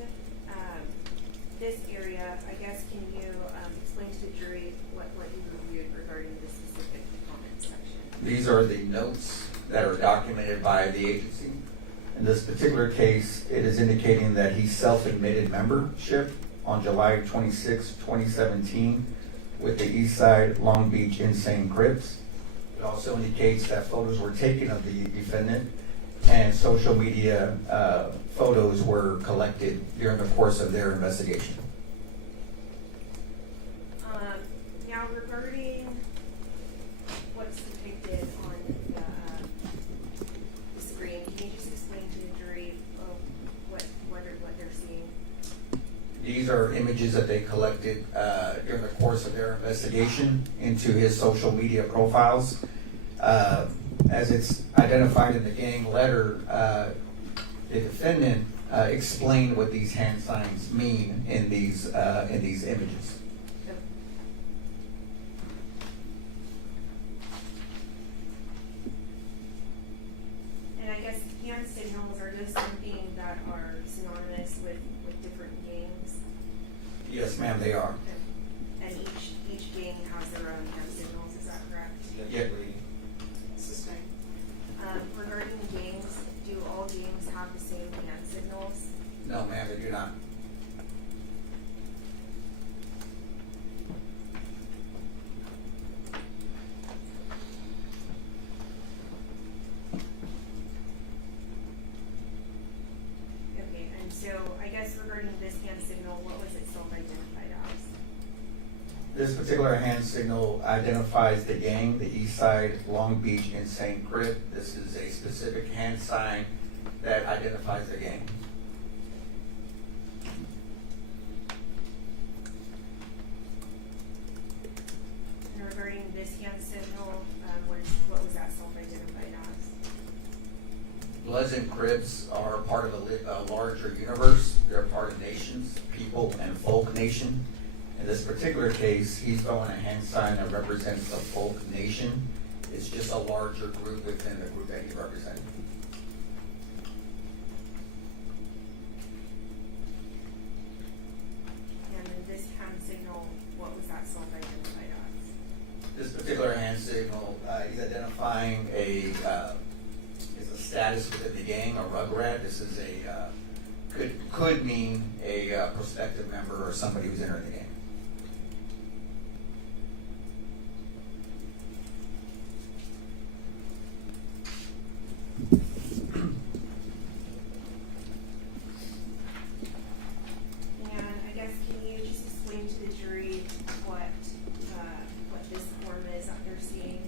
this area, I guess can you explain to the jury what you reviewed regarding the specific comment section? These are the notes that are documented by the agency. In this particular case, it is indicating that he self-admitted membership on July 26, 2017 with the Eastside Long Beach Insane Crips. It also indicates that photos were taken of the defendant and social media photos were collected during the course of their investigation. Now, regarding what's depicted on the screen, can you just explain to the jury what they're seeing? These are images that they collected during the course of their investigation into his social media profiles. As it's identified in the gang letter, the defendant explained what these hand signs mean in these images. And I guess hand signals, are those something that are synonymous with different gangs? Yes, ma'am, they are. And each gang has their own hand signals, is that correct? Yeah. Sustained. Regarding gangs, do all gangs have the same hand signals? No, ma'am, they do not. Okay, and so I guess regarding this hand signal, what was it self-identified as? This particular hand signal identifies the gang, the Eastside Long Beach Insane Crip. This is a specific hand sign that identifies the gang. And regarding this hand signal, what was that self-identified as? Bloods and Crips are part of a larger universe. They're part of nations, people, and folk nation. In this particular case, he's throwing a hand sign that represents the folk nation. It's just a larger group within the group that he represents. And then this hand signal, what was that self-identified as? This particular hand signal, he's identifying is a status within the gang, a rugrat. This is could mean a prospective member or somebody who's entering the gang. And I guess can you just explain to the jury what this form is that they're seeing?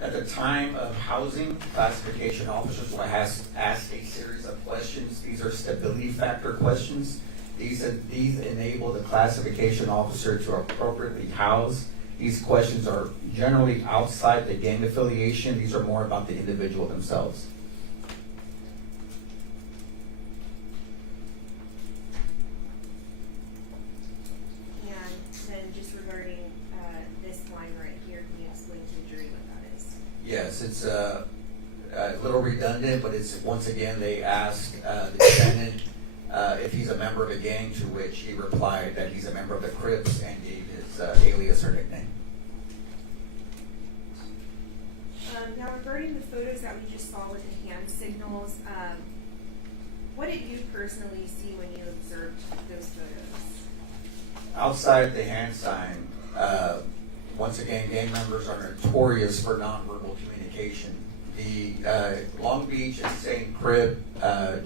At the time of housing, classification officers will ask a series of questions. These are stability factor questions. These enable the classification officer to appropriately house. These questions are generally outside the gang affiliation. These are more about the individual themselves. And then just regarding this line right here, can you explain to the jury what that is? Yes, it's a little redundant, but it's once again they asked the defendant if he's a member of a gang, to which he replied that he's a member of the Crips and gave his alias or nickname. Now regarding the photos that we just saw with the hand signals, what did you personally see when you observed those photos? Outside the hand sign, once again, gang members are notorious for nonverbal communication. The Long Beach Insane Crip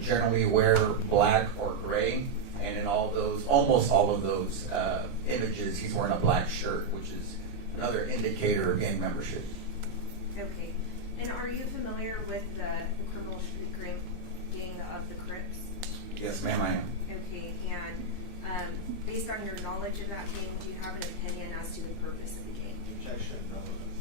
generally wear black or gray, and in almost all of those images, he's wearing a black shirt, which is another indicator of gang membership. Okay. And are you familiar with the criminal street gang of the Crips? Yes, ma'am, I am. Okay, and based on your knowledge of that gang, do you have an opinion as to the purpose of the gang? Objection, relevance.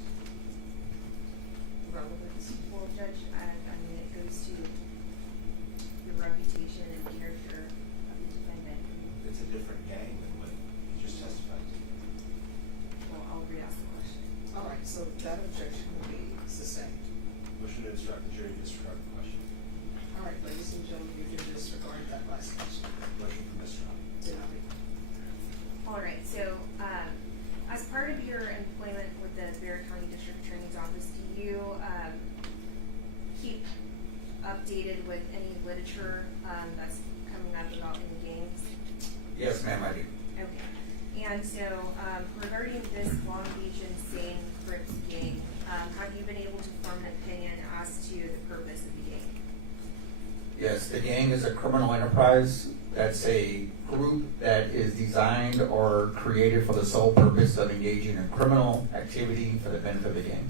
Relevance. Well, Judge, I mean, it goes to the reputation and character of the defendant. It's a different gang than what you just testified to. Well, I'll re-ask the question. All right, so that objection will be sustained. Motion to instruct the jury to disregard the question. All right, ladies and gentlemen, you can disregard that last question. Motion for mistrial. Denied. All right, so as part of your employment with the Bexar County District Attorney's Office, do you keep updated with any literature that's coming up about any gangs? Yes, ma'am, I do. Okay. And so regarding this Long Beach Insane Crips gang, have you been able to form an opinion as to the purpose of the gang? Yes, the gang is a criminal enterprise. That's a group that is designed or created for the sole purpose of engaging in criminal activity for the benefit of the gang.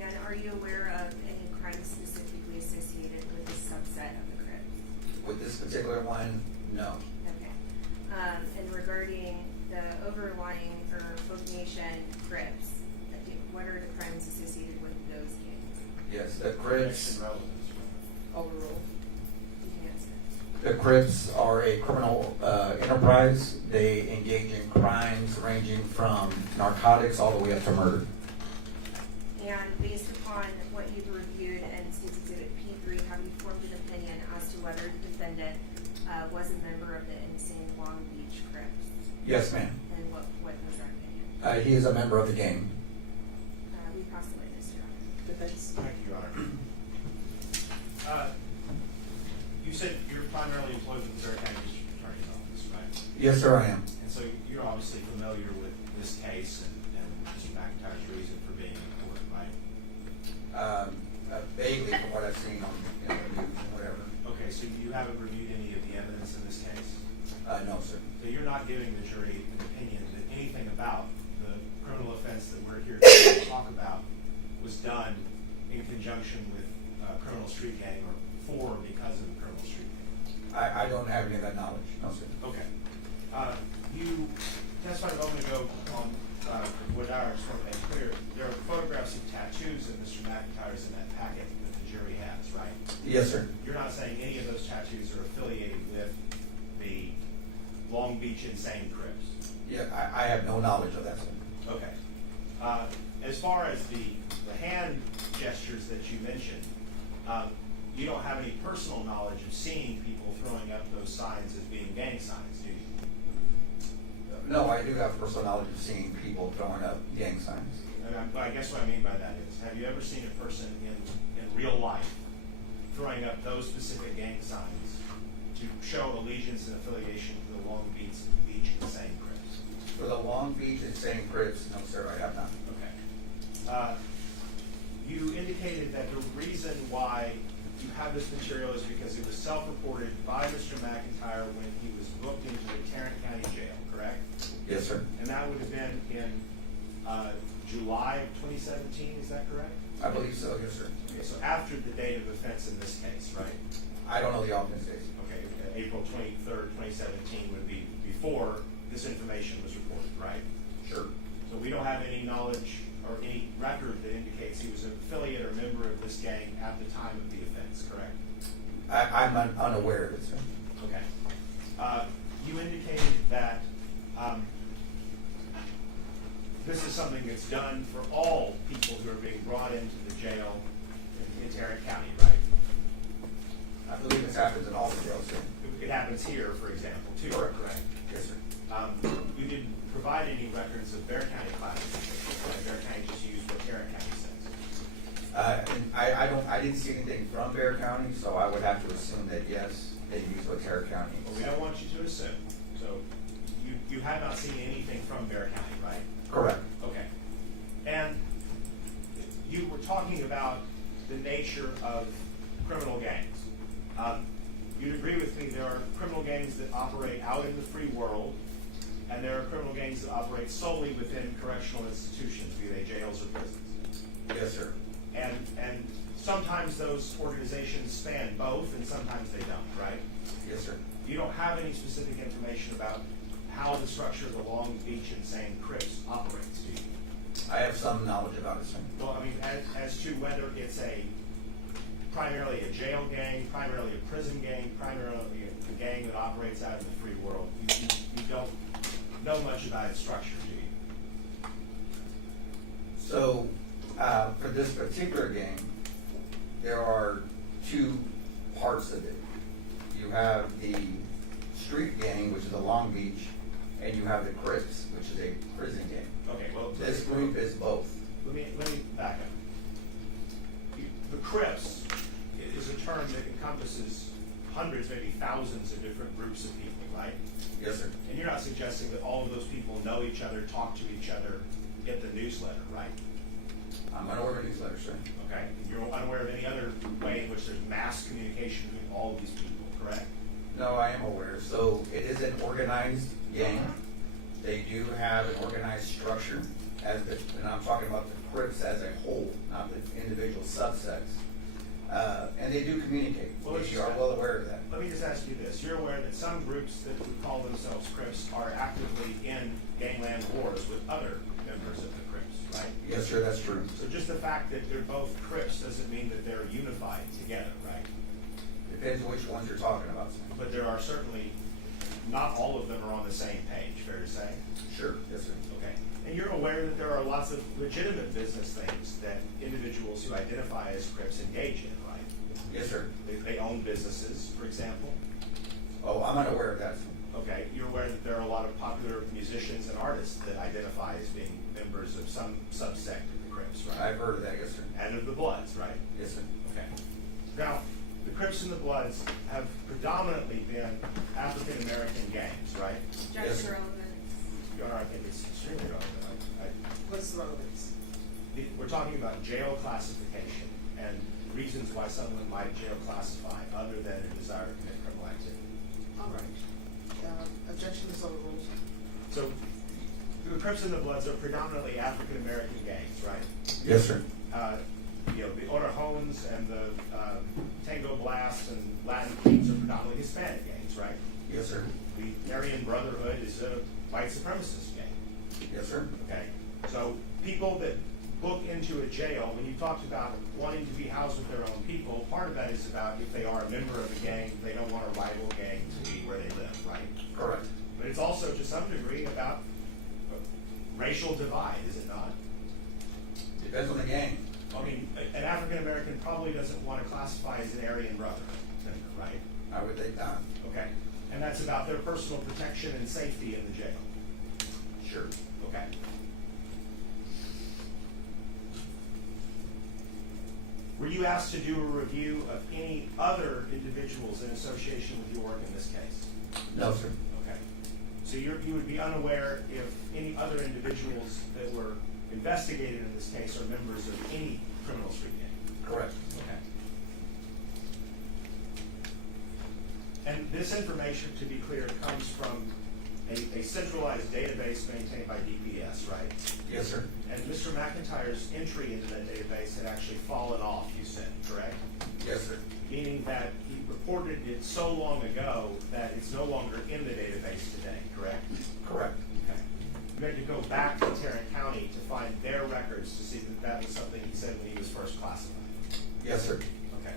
And are you aware of any crimes specifically associated with this subset of the Crips? With this particular one, no. Okay. And regarding the overlying or Folk Nation Crips, what are the crimes associated with those gangs? Yes, the Crips. Objection, relevance. Overruled. You can answer. The Crips are a criminal enterprise. They engage in crimes ranging from narcotics all the way up to murder. And based upon what you've reviewed and State's Exhibit P3, have you formed an opinion as to whether the defendant was a member of the Insane Long Beach Crips? Yes, ma'am. And what was that opinion? He is a member of the gang. We pass the witness, Your Honor. Defense. Thank you, Your Honor. You said you're primarily employed with the Bexar County District Attorney's Office, right? Yes, sir, I am. And so you're obviously familiar with this case and Mr. McIntyre's reason for being in court, right? Vaguely from what I've seen on the news and whatever. Okay, so you haven't reviewed any of the evidence in this case? No, sir. So you're not giving the jury an opinion that anything about the criminal offense that we're here to talk about was done in conjunction with criminal street gang or for or because of the criminal street gang? I don't have any of that knowledge. No, sir. Okay. You testified a moment ago on what I just want to make clear. There are photographs of tattoos that Mr. McIntyre's in that packet that the jury has, right? Yes, sir. You're not saying any of those tattoos are affiliated with the Long Beach Insane Crips? Yeah, I have no knowledge of that, sir. Okay. As far as the hand gestures that you mentioned, you don't have any personal knowledge of seeing people throwing up those signs as being gang signs, do you? No, I do have personal knowledge of seeing people throwing up gang signs. And I guess what I mean by that is, have you ever seen a person in real life throwing up those specific gang signs to show allegiance and affiliation to the Long Beach Insane Crips? For the Long Beach Insane Crips, no, sir, I have not. Okay. You indicated that the reason why you have this material is because it was self-reported by Mr. McIntyre when he was booked into the Tarrant County Jail, correct? Yes, sir. And that would have been in July of 2017, is that correct? I believe so, yes, sir. Okay, so after the date of offense in this case, right? I don't know the offense dates. Okay, April 23rd, 2017 would be before this information was reported, right? Sure. So we don't have any knowledge or any record that indicates he was an affiliate or member of this gang at the time of the offense, correct? I'm unaware of it, sir. Okay. You indicated that this is something that's done for all people who are being brought into the jail in Tarrant County, right? I believe this happens in all the jails, sir. It happens here, for example, too, Correct. correct? Yes, sir. You didn't provide any records of Bear County classification, right? Bear County just used what Tarrant County says. And I didn't see anything from Bear County, so I would have to assume that yes, they use what Tarrant County. Well, we don't want you to assume. So you have not seen anything from Bear County, right? Correct. Okay. And you were talking about the nature of criminal gangs. You'd agree with me, there are criminal gangs that operate out in the free world, and there are criminal gangs that operate solely within correctional institutions, be they jails or prisons. Yes, sir. And sometimes those organizations span both, and sometimes they don't, right? Yes, sir. You don't have any specific information about how the structure of the Long Beach and St. Crips operates, do you? I have some knowledge about it, sir. Well, I mean, as to whether it's primarily a jail gang, primarily a prison gang, primarily a gang that operates out in the free world, you don't know much about its structure, do you? So, for this particular game, there are two parts of it. You have the street gang, which is a Long Beach, and you have the Crips, which is a prison gang. Okay, well, This group is both. Let me back up. The Crips is a term that encompasses hundreds, maybe thousands of different groups of people, right? Yes, sir. And you're not suggesting that all of those people know each other, talk to each other, get the newsletter, right? I'm unaware of a newsletter, sir. Okay? You're unaware of any other way in which there's mass communication between all of these people, correct? No, I am aware. So it is an organized gang. They do have an organized structure, and I'm talking about the Crips as a whole, not the individual subsects. And they do communicate. Well, You are well aware of that. Let me just ask you this. You're aware that some groups that would call themselves Crips are actively in gangland wars with other members of the Crips, right? Yes, sir, that's true. So just the fact that they're both Crips doesn't mean that they're unified together, right? Depends which ones you're talking about, sir. But there are certainly, not all of them are on the same page, fair to say? Sure, yes, sir. Okay. And you're aware that there are lots of legitimate business things that individuals who identify as Crips engage in, right? Yes, sir. They own businesses, for example. Oh, I'm unaware of that, sir. Okay, you're aware that there are a lot of popular musicians and artists that identify as being members of some subsect of the Crips, right? I've heard of that, yes, sir. And of the Bloods, right? Yes, sir. Okay. Now, the Crips and the Bloods have predominantly been African American gangs, right? Just Yes, sir. relevant. Your Honor, I think it's extremely relevant. What's the relevance? We're talking about jail classification and reasons why someone might jail classify other than a desire to commit criminal activity. All right. Objection is overruled. So the Crips and the Bloods are predominantly African American gangs, right? Yes, sir. You know, the Orejones and the Tango Blasts and Latin Kings are predominantly Hispanic gangs, right? Yes, sir. The Aryan Brotherhood is a white supremacist gang. Yes, sir. Okay, so people that book into a jail, when you talked about wanting to be housed with their own people, part of that is about if they are a member of a gang, they don't want a rival gang to be where they live, right? Correct. But it's also to some degree about racial divide, is it not? Depends on the gang. I mean, an African American probably doesn't want to classify as an Aryan Brotherhood member, right? I would think not. Okay, and that's about their personal protection and safety in the jail. Sure. Okay. Were you asked to do a review of any other individuals in association with your work in this case? No, sir. Okay. So you would be unaware if any other individuals that were investigated in this case are members of any criminal street gang? Correct. Okay. And this information, to be clear, comes from a centralized database maintained by DPS, right? Yes, Yes, sir. And Mr. McIntyre's entry into that database had actually fallen off, you said, correct? Yes, sir. Meaning that he reported it so long ago that it's no longer in the database today, correct? Correct. Okay. You had to go back to Tarrant County to find their records to see that that was something he said when he was first classified. Yes, sir. Okay.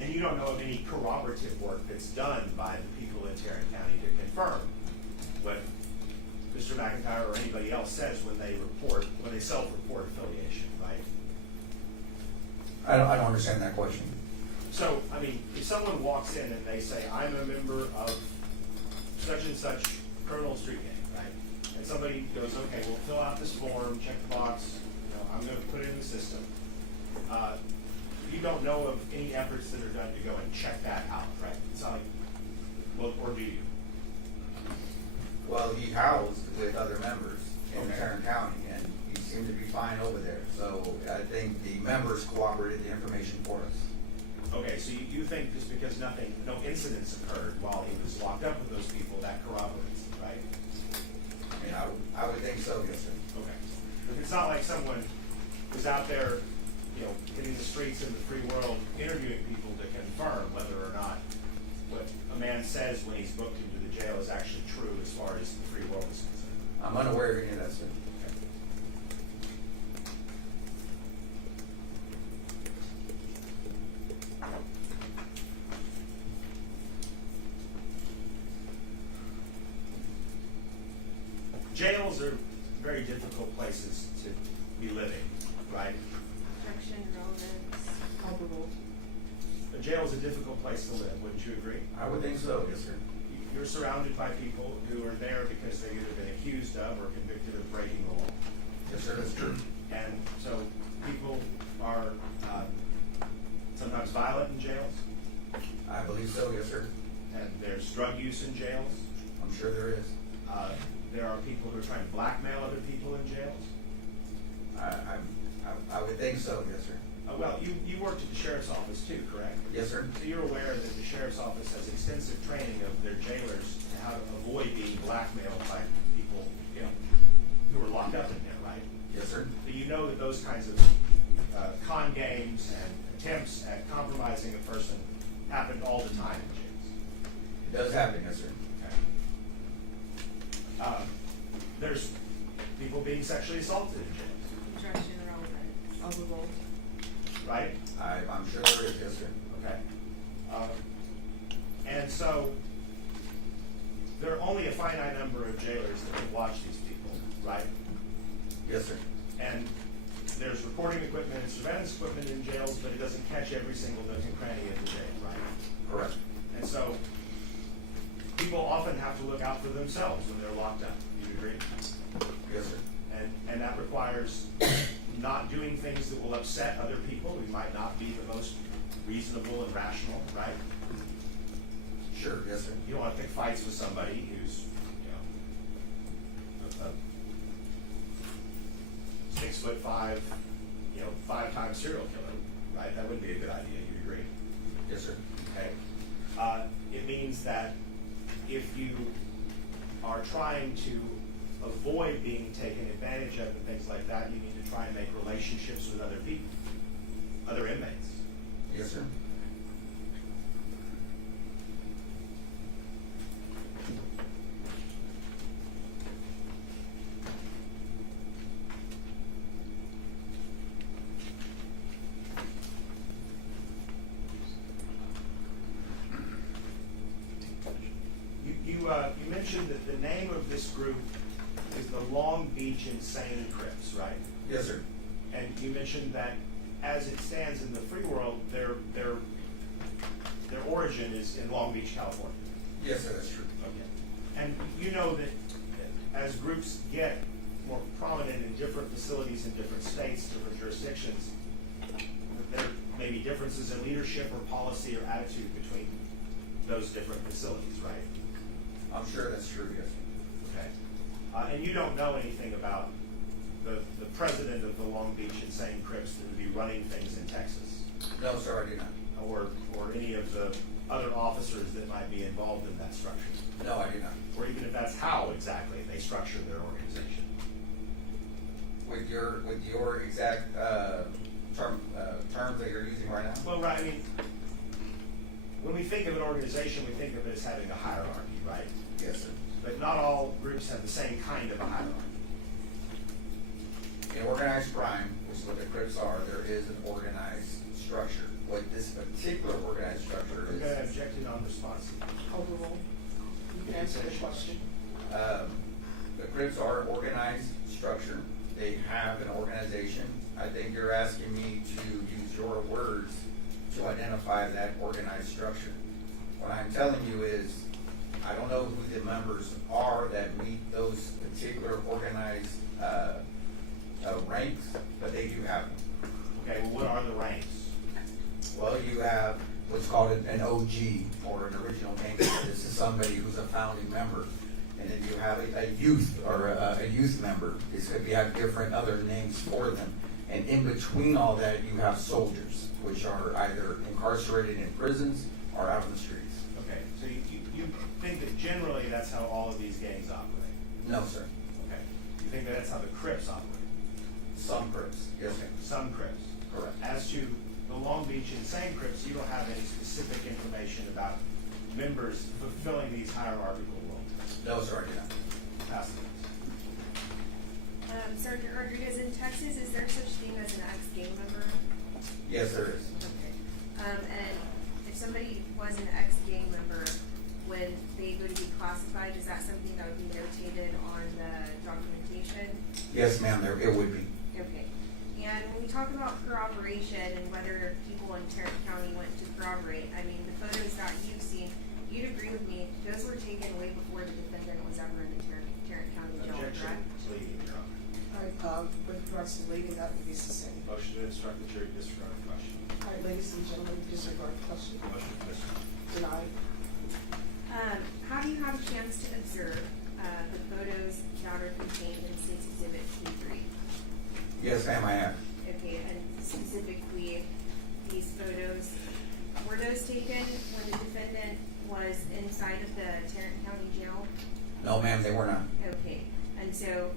And you don't know of any corroborative work that's done by the people in Tarrant County to confirm what Mr. McIntyre or anybody else says when they self-report affiliation, right? I don't understand that question. So, I mean, if someone walks in and they say, I'm a member of such and such criminal street gang, right? And somebody goes, okay, we'll fill out this form, check the box, I'm gonna put it in the system. You don't know of any efforts that are done to go and check that out, right? It's not like, well, or do you? Well, he housed with other members in Okay. Tarrant County, and he seemed to be fine over there. So I think the members cooperated the information for us. Okay, so you think just because no incidents occurred while he was locked up with those people, that corroborates it, right? I mean, I would think so, yes, sir. Okay. But it's not like someone was out there, hitting the streets in the free world, interviewing people to confirm whether or not what a man says when he's booked into the jail is actually true as far as the free world is concerned. I'm unaware of any of that, sir. Okay. Jails are very difficult places to be living, right? Protection, relevance, Comparable. A jail is a difficult place to live, wouldn't you agree? I would think so, yes, sir. You're surrounded by people who are there because they've either been accused of or convicted of breaking the law. Yes, sir, that's true. And so people are sometimes violent in jails, I believe so, yes, sir. and there's drug use in jails. I'm sure there is. There are people who are trying to blackmail other people in jails. I would think so, yes, sir. Well, you worked at the sheriff's office too, correct? Yes, sir. So you're aware that the sheriff's office has extensive training of their jailers to how to avoid being blackmailed by people, who are locked up in there, right? Yes, sir. So you know that those kinds of con games and attempts at compromising a person happen all the time in jails. It does happen, yes, sir. Okay. There's people being sexually assaulted in jails, protection, relevance, comparable. right? I'm sure there is, yes, sir. Okay. And so there are only a finite number of jailers that can watch these people, right? Yes, sir. And there's recording equipment and surveillance equipment in jails, but it doesn't catch every single nook and cranny of the jail, right? Correct. And so people often have to look out for themselves when they're locked up. Do you agree? Yes, sir. And that requires not doing things that will upset other people who might not be the most reasonable and rational, right? Sure, yes, sir. You don't want to pick fights with somebody who's, a 6'5", 5-time serial killer, right? That wouldn't be a good idea. You'd agree? Yes, sir. Okay. It means that if you are trying to avoid being taken advantage of and things like that, you need to try and make relationships with other people, other inmates. Yes, sir. You mentioned that the name of this group is the Long Beach Insane Crips, right? Yes, sir. And you mentioned that as it stands in the free world, their origin is in Long Beach, California. Yes, sir, that's true. Okay. And you know that as groups get more prominent in different facilities in different states, different jurisdictions, there may be differences in leadership or policy or attitude between those different facilities, right? I'm sure that's true, yes, sir. Okay. And you don't know anything about the president of the Long Beach Insane Crips that would be running things in Texas, No, sir, I do not. or any of the other officers that might be involved in that structure, No, I do not. or even if that's how exactly your exact, terms that you're using right now? Well, right, I mean, when we think of an organization, we think of it as having a hierarchy, right? Yes, sir. But not all groups have the same kind of a hierarchy. In organized crime, which is what the Crips are, there is an organized structure. What this particular organized structure We're is. gonna object to non-responsive. Overrule. You can answer the question. The Crips are an organized structure. They have an organization. I think you're asking me to use your words to identify that organized structure. What I'm telling you is, I don't know who the members are that meet those particular organized, ranks, but they do have them. Okay, well, what are the ranks? Well, you have what's called an OG, or an original gangster. This is somebody who's a founding member. And then you have a youth, or a youth member. This could be, have different other names for them. And in between all that, you have soldiers, which are either incarcerated in prisons or out on the streets. Okay, so you think that generally that's how all of these gangs operate? No, sir. Okay, you think that that's how the Crips operate? Some Crips, yes, sir. Some Crips. Correct. As to the Long Beach Insane Crips, you don't have any specific information about members fulfilling these hierarchical roles. No, sir, I do not. Pass it. Sergeant Rodriguez, in Texas, is there such thing as an ex-gang member? Yes, there is. Okay. And if somebody was an ex-gang member, when they go to be classified, is that something that would be notated on the documentation? Yes, ma'am, it would be. Okay. And when we talk about corroboration and whether people in Tarrant County went to corroborate, I mean, the photos that you've seen, you'd agree with me, those were taken way before the defendant was ever in the Tarrant County jail, Objection, correct? pleading, Your Honor. All right, with regards to leading, that would be sustained. Motion to instruct the jury to disregard the question. All right, ladies and gentlemen, disregard the question. Motion to disregard. Denied. Have you had a chance to observe, the photos that are contained in State's Exhibit P3? Yes, ma'am, I have. Okay, and specifically, these photos, were those taken when the defendant was inside of the Tarrant County jail? No, ma'am, they were not. Okay, and so,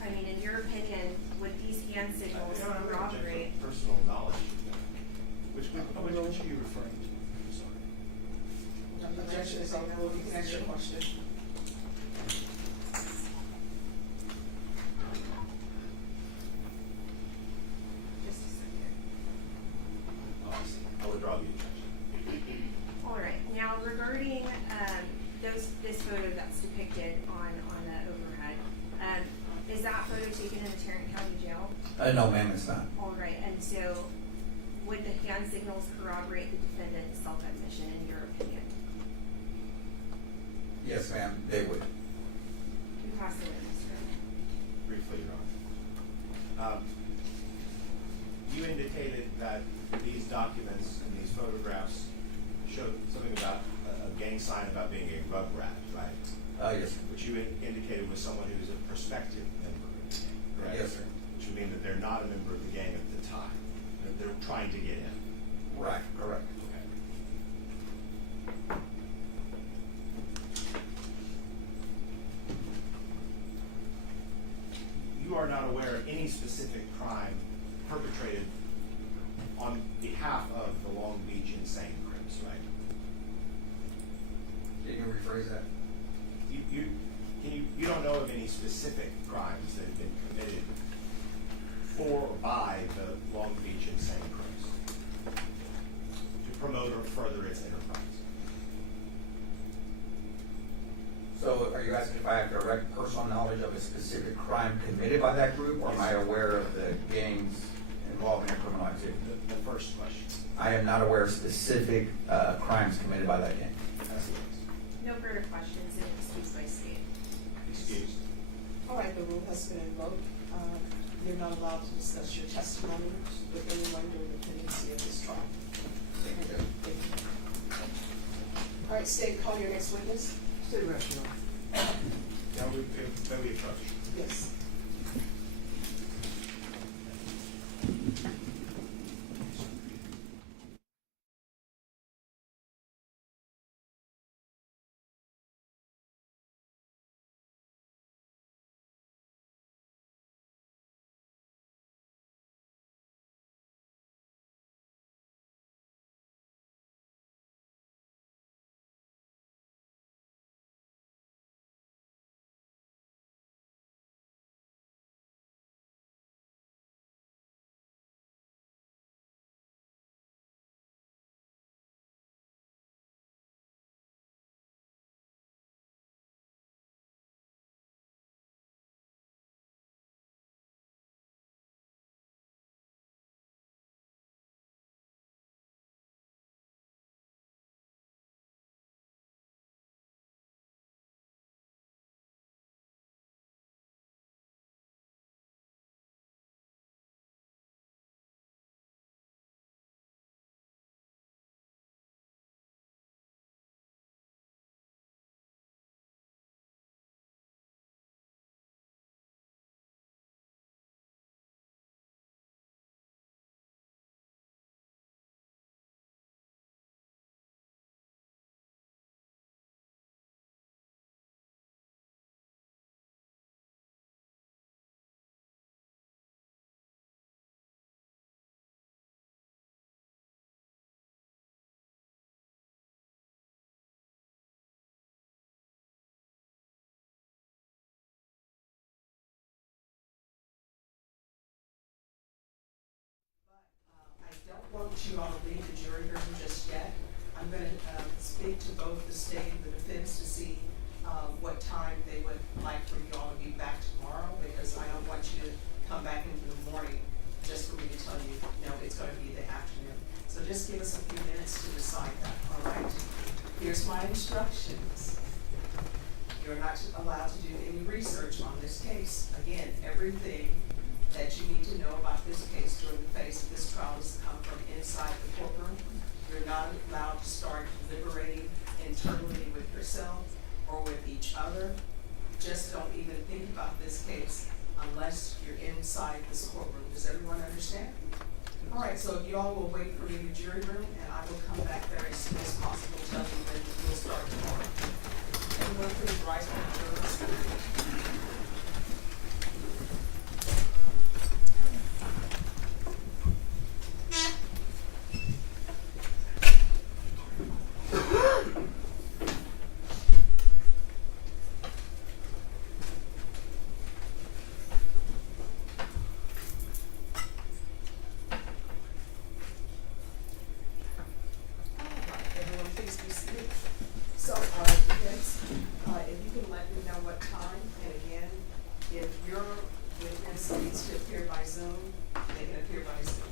I mean, in your opinion, would these hand signals I don't have an objection corroborate? for personal knowledge. Which are you referring to? I'm sorry. Objection is overruled. You can ask your question. Just a second. Oh, I see. I'll withdraw the objection. All right, now regarding, this photo that's depicted on the overhead, is that photo taken in the Tarrant County jail? No, ma'am, it's not. All right, and so would the hand signals corroborate the defendant's self-admission in your opinion? Yes, ma'am, they would. You pass the witness, right? Briefly, Your Honor. You indicated that these documents and these photographs showed something about a gang sign about being a rug rat, right? Yes, sir. Which you indicated was someone who's a prospective member of the gang, right? Yes, sir. Which would mean that they're not a member of the gang at the time, that they're trying to get in. Right, correct. Okay. You are not aware of any specific crime perpetrated on behalf of the Long Beach Insane Crips, right? Can you rephrase that? You don't know of any specific crimes that have been committed for or by the Long Beach Insane Crips to promote or further its enterprise. So are you asking if I have direct personal knowledge of a specific crime committed by that group, or am I aware of the gangs involved in their criminal activity? The first question. I am not aware of specific crimes committed by that gang. That's the case. No further questions and excused by state. Excused. All right, the rule has been invoked. You're not allowed to discuss your testimony with anyone during the pendency of this trial. Thank you. Thank you. All right, State, call your next witness. State arrest, Your Honor. Now we approach. Yes. want you all to leave the jury room just yet. I'm gonna, speak to both the state and the defense to see, what time they would like for you all to be back tomorrow, because I don't want you to come back into the morning just for me to tell you, no, it's gonna be the afternoon. So just give us a few minutes to decide that, all right? Here's my instructions. You're not allowed to do any research on this case. Again, everything that you need to know about this case during the phase of this trial is to come from inside the courtroom. You're not allowed to start deliberating internally with yourself or with each other. Just don't even think about this case unless you're inside this courtroom. Does everyone understand? All right, so you all will wait for me in the jury room, and I will come back there as soon as possible, tell you when we'll start tomorrow. Anyone please rise for the jurors. Everyone, please be seated. So, defense, if you can let me know what time, and again, if your witness needs to appear by Zoom, they can appear by Zoom.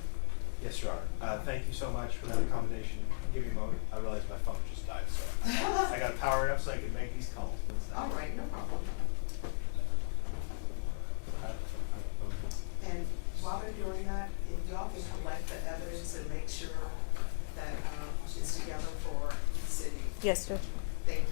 Yes, Your Honor. Thank you so much for that accommodation. Give me a moment. I realized my phone just died, so I gotta power it up so I can make these calls. All right, no problem. And while they're doing that, if y'all can collect the evidence and make sure that, it's together for Sydney. Yes, Judge. Thank you.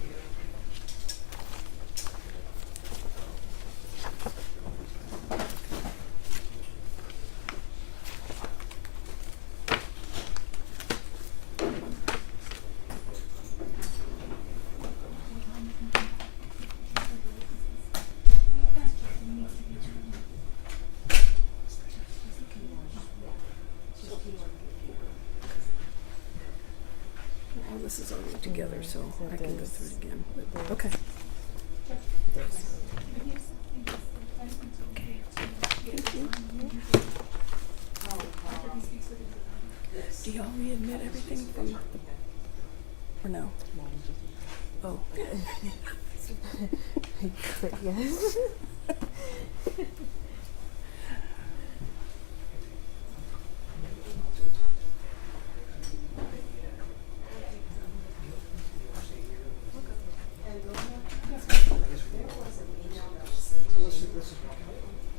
All this is already together, so I can go through it again. Okay. Okay. Thank you. Do y'all readmit everything from, or no? Oh. Yes. And there was an email that was sent to you.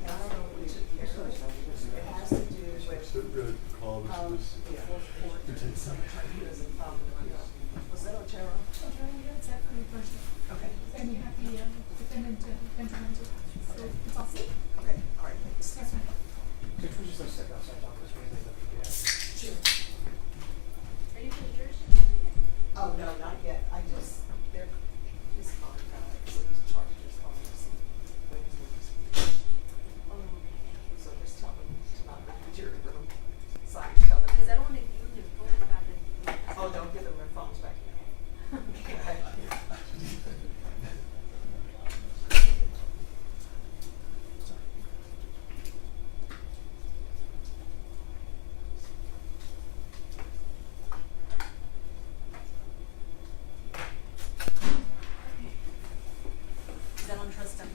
And I don't know if we took care of it. It has to do with, the fourth court. Was that Otero? Okay. And we have the defendant Benjamin to so it's all set. Okay, all right, thanks. That's fine. Could we just step outside, talk this way, then we can. Sure. Are you for the jurors? Oh, no, not yet. I just, they're, his phone, so he's charged his phone. When he's going to speak. So just tell them to not go to the jury room. So I can tell them. Because I don't want to give them the phone back in. Oh, don't give them their phones back now. Okay. Because I don't trust them.